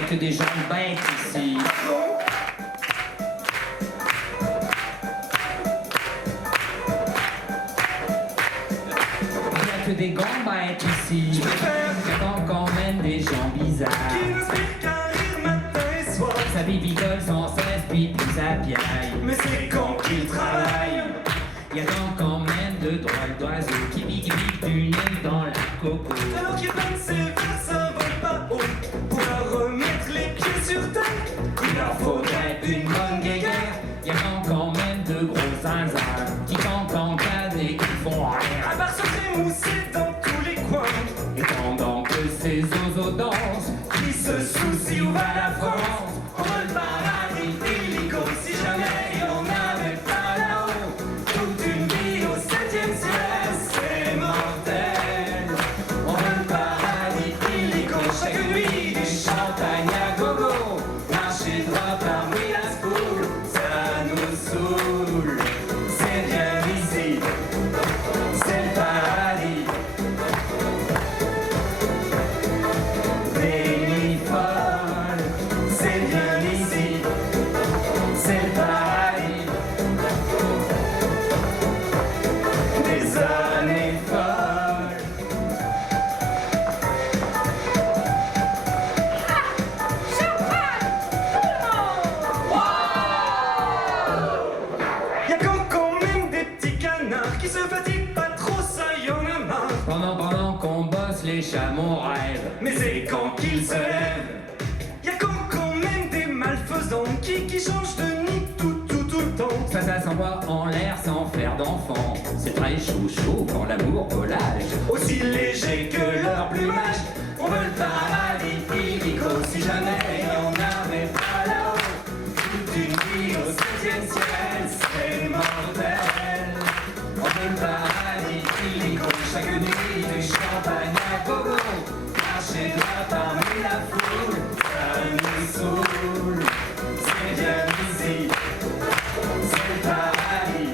Il n'y a que des gens bêtes ici. Il n'y a que des gambettes ici. Il y a quand même des gens bizarres. Sa bibidole sans cesse, puis plus à piaille. Mais c'est quand qu'il travaille. Il y a donc quand même de drôles d'oiseaux qui piquent du nez dans la coco. Alors qu'il donne ses vers, ça vole pas haut. Pour leur remettre les pieds sur terre, Il leur faudrait une bonne guéguerre. Il y a donc quand même de gros zinzins qui cantent en canne et qui font à rien. part se trémousser dans tous les coins. Et pendant que ces oiseaux dansent, Qui se soucie où va la France? On veut le paradis illico. Si jamais on n'avait pas là-haut toute une vie au 7e ciel, c'est mortel. On veut le paradis illico. Chaque nuit du champagne à gogo, marcher droit parmi la spoule, ça nous saoule. C'est bien ici, c'est le paradis. Des nuits folles, c'est bien ici, c'est le paradis. Des années folles. Y'a quand même des petits canards qui se fatiguent pas trop, ça y en a marre. pendant empêche à mon rêve. Mais c'est quand qu'il se lève. Y'a quand même des malfaisants qui changent de nid tout le temps. Ça s'envoie en l'air sans faire d'enfant. C'est très chaud quand l'amour collage. Aussi léger que leur plumage. On veut le paradis illico. Si jamais il en avait pas là-haut, toute une vie au 7e ciel, c'est mortel. On veut le paradis illico. Chaque nuit du champagne à gogo. Marcher droit parmi la foule, ça nous saoule. C'est bien ici, c'est le paradis.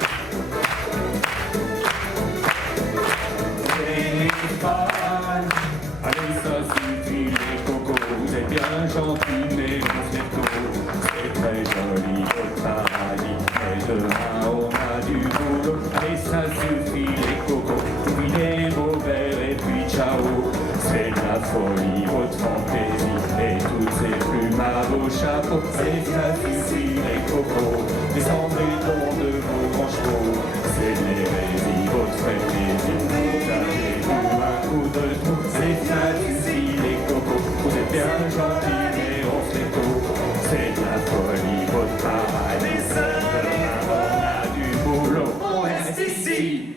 Et folle. Allez, ça suffit les cocos, vous êtes bien gentils mais vous êtes tôt. C'est très joli votre paradis, mais demain on a du boulot. Allez, ça suffit les cocos, oubliez vos verres et puis ciao. C'est de la folie votre fantaisie et toutes ces plumes à vos chapeaux. Allez, ça suffit les cocos, descendez donc de vos grands chevaux. C'est de l'hérésie votre frénésie, vous avez eu un coup de trou. C'est ça suffit les cocos, vous êtes bien gentils mais on se les tôt. C'est de la folie votre paradis, demain on a du boulot. On reste ici.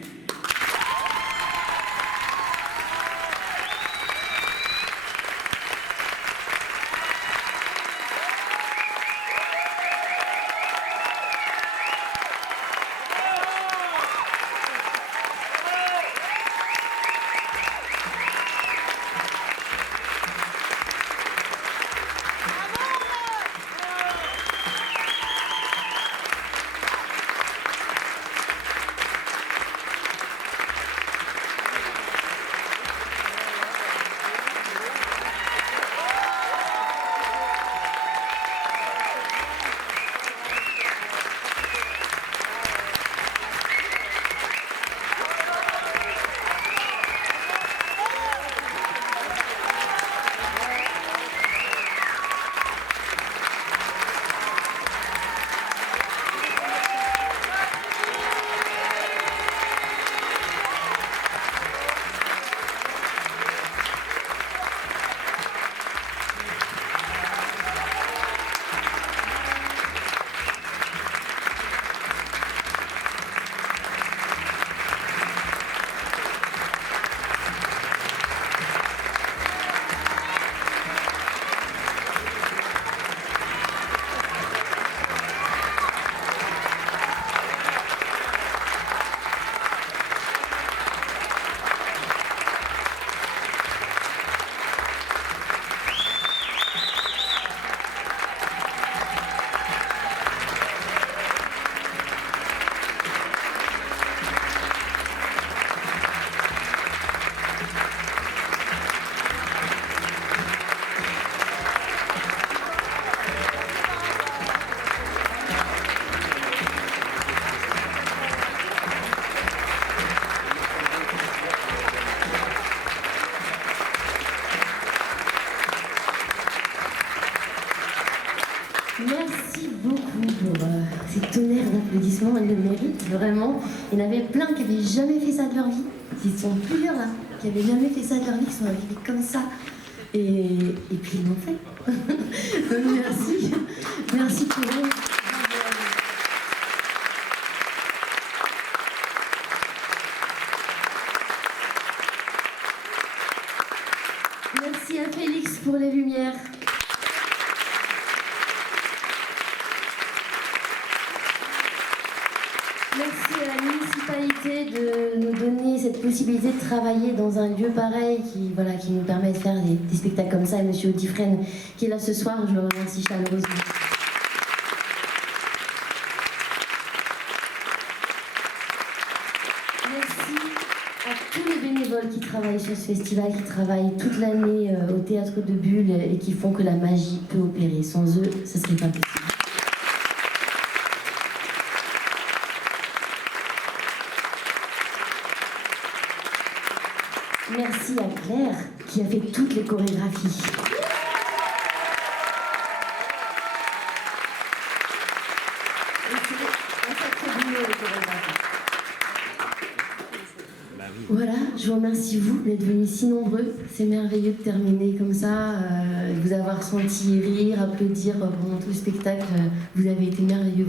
Merci beaucoup pour ces tonnerres d'applaudissements, elles le méritent vraiment. Il y en avait plein qui n'avaient jamais fait ça de leur vie. Ils sont plusieurs là, qui n'avaient jamais fait ça de leur vie, qui sont arrivés comme ça. Et puis ils l'ont fait. Donc merci. Merci pour eux. Merci à Félix pour les lumières. Merci à la municipalité de nous donner cette possibilité de travailler dans un lieu pareil qui nous permet de faire des spectacles comme ça. Et Monsieur Audifren qui est là ce soir, je le remercie chaleureusement. Merci à tous les bénévoles qui travaillent sur ce festival, qui travaillent toute l'année au Théâtre de Bulle et qui font que la magie peut opérer. Sans eux, ça serait pas possible. Merci à Claire qui a fait toutes les chorégraphies. Et c'est un sacré boulot les chorégraphies. Bah Voilà, je vous remercie vous d'être venus si nombreux. C'est merveilleux de terminer comme ça, de vous avoir senti rire, applaudir pendant tout le spectacle. Vous avez été merveilleux.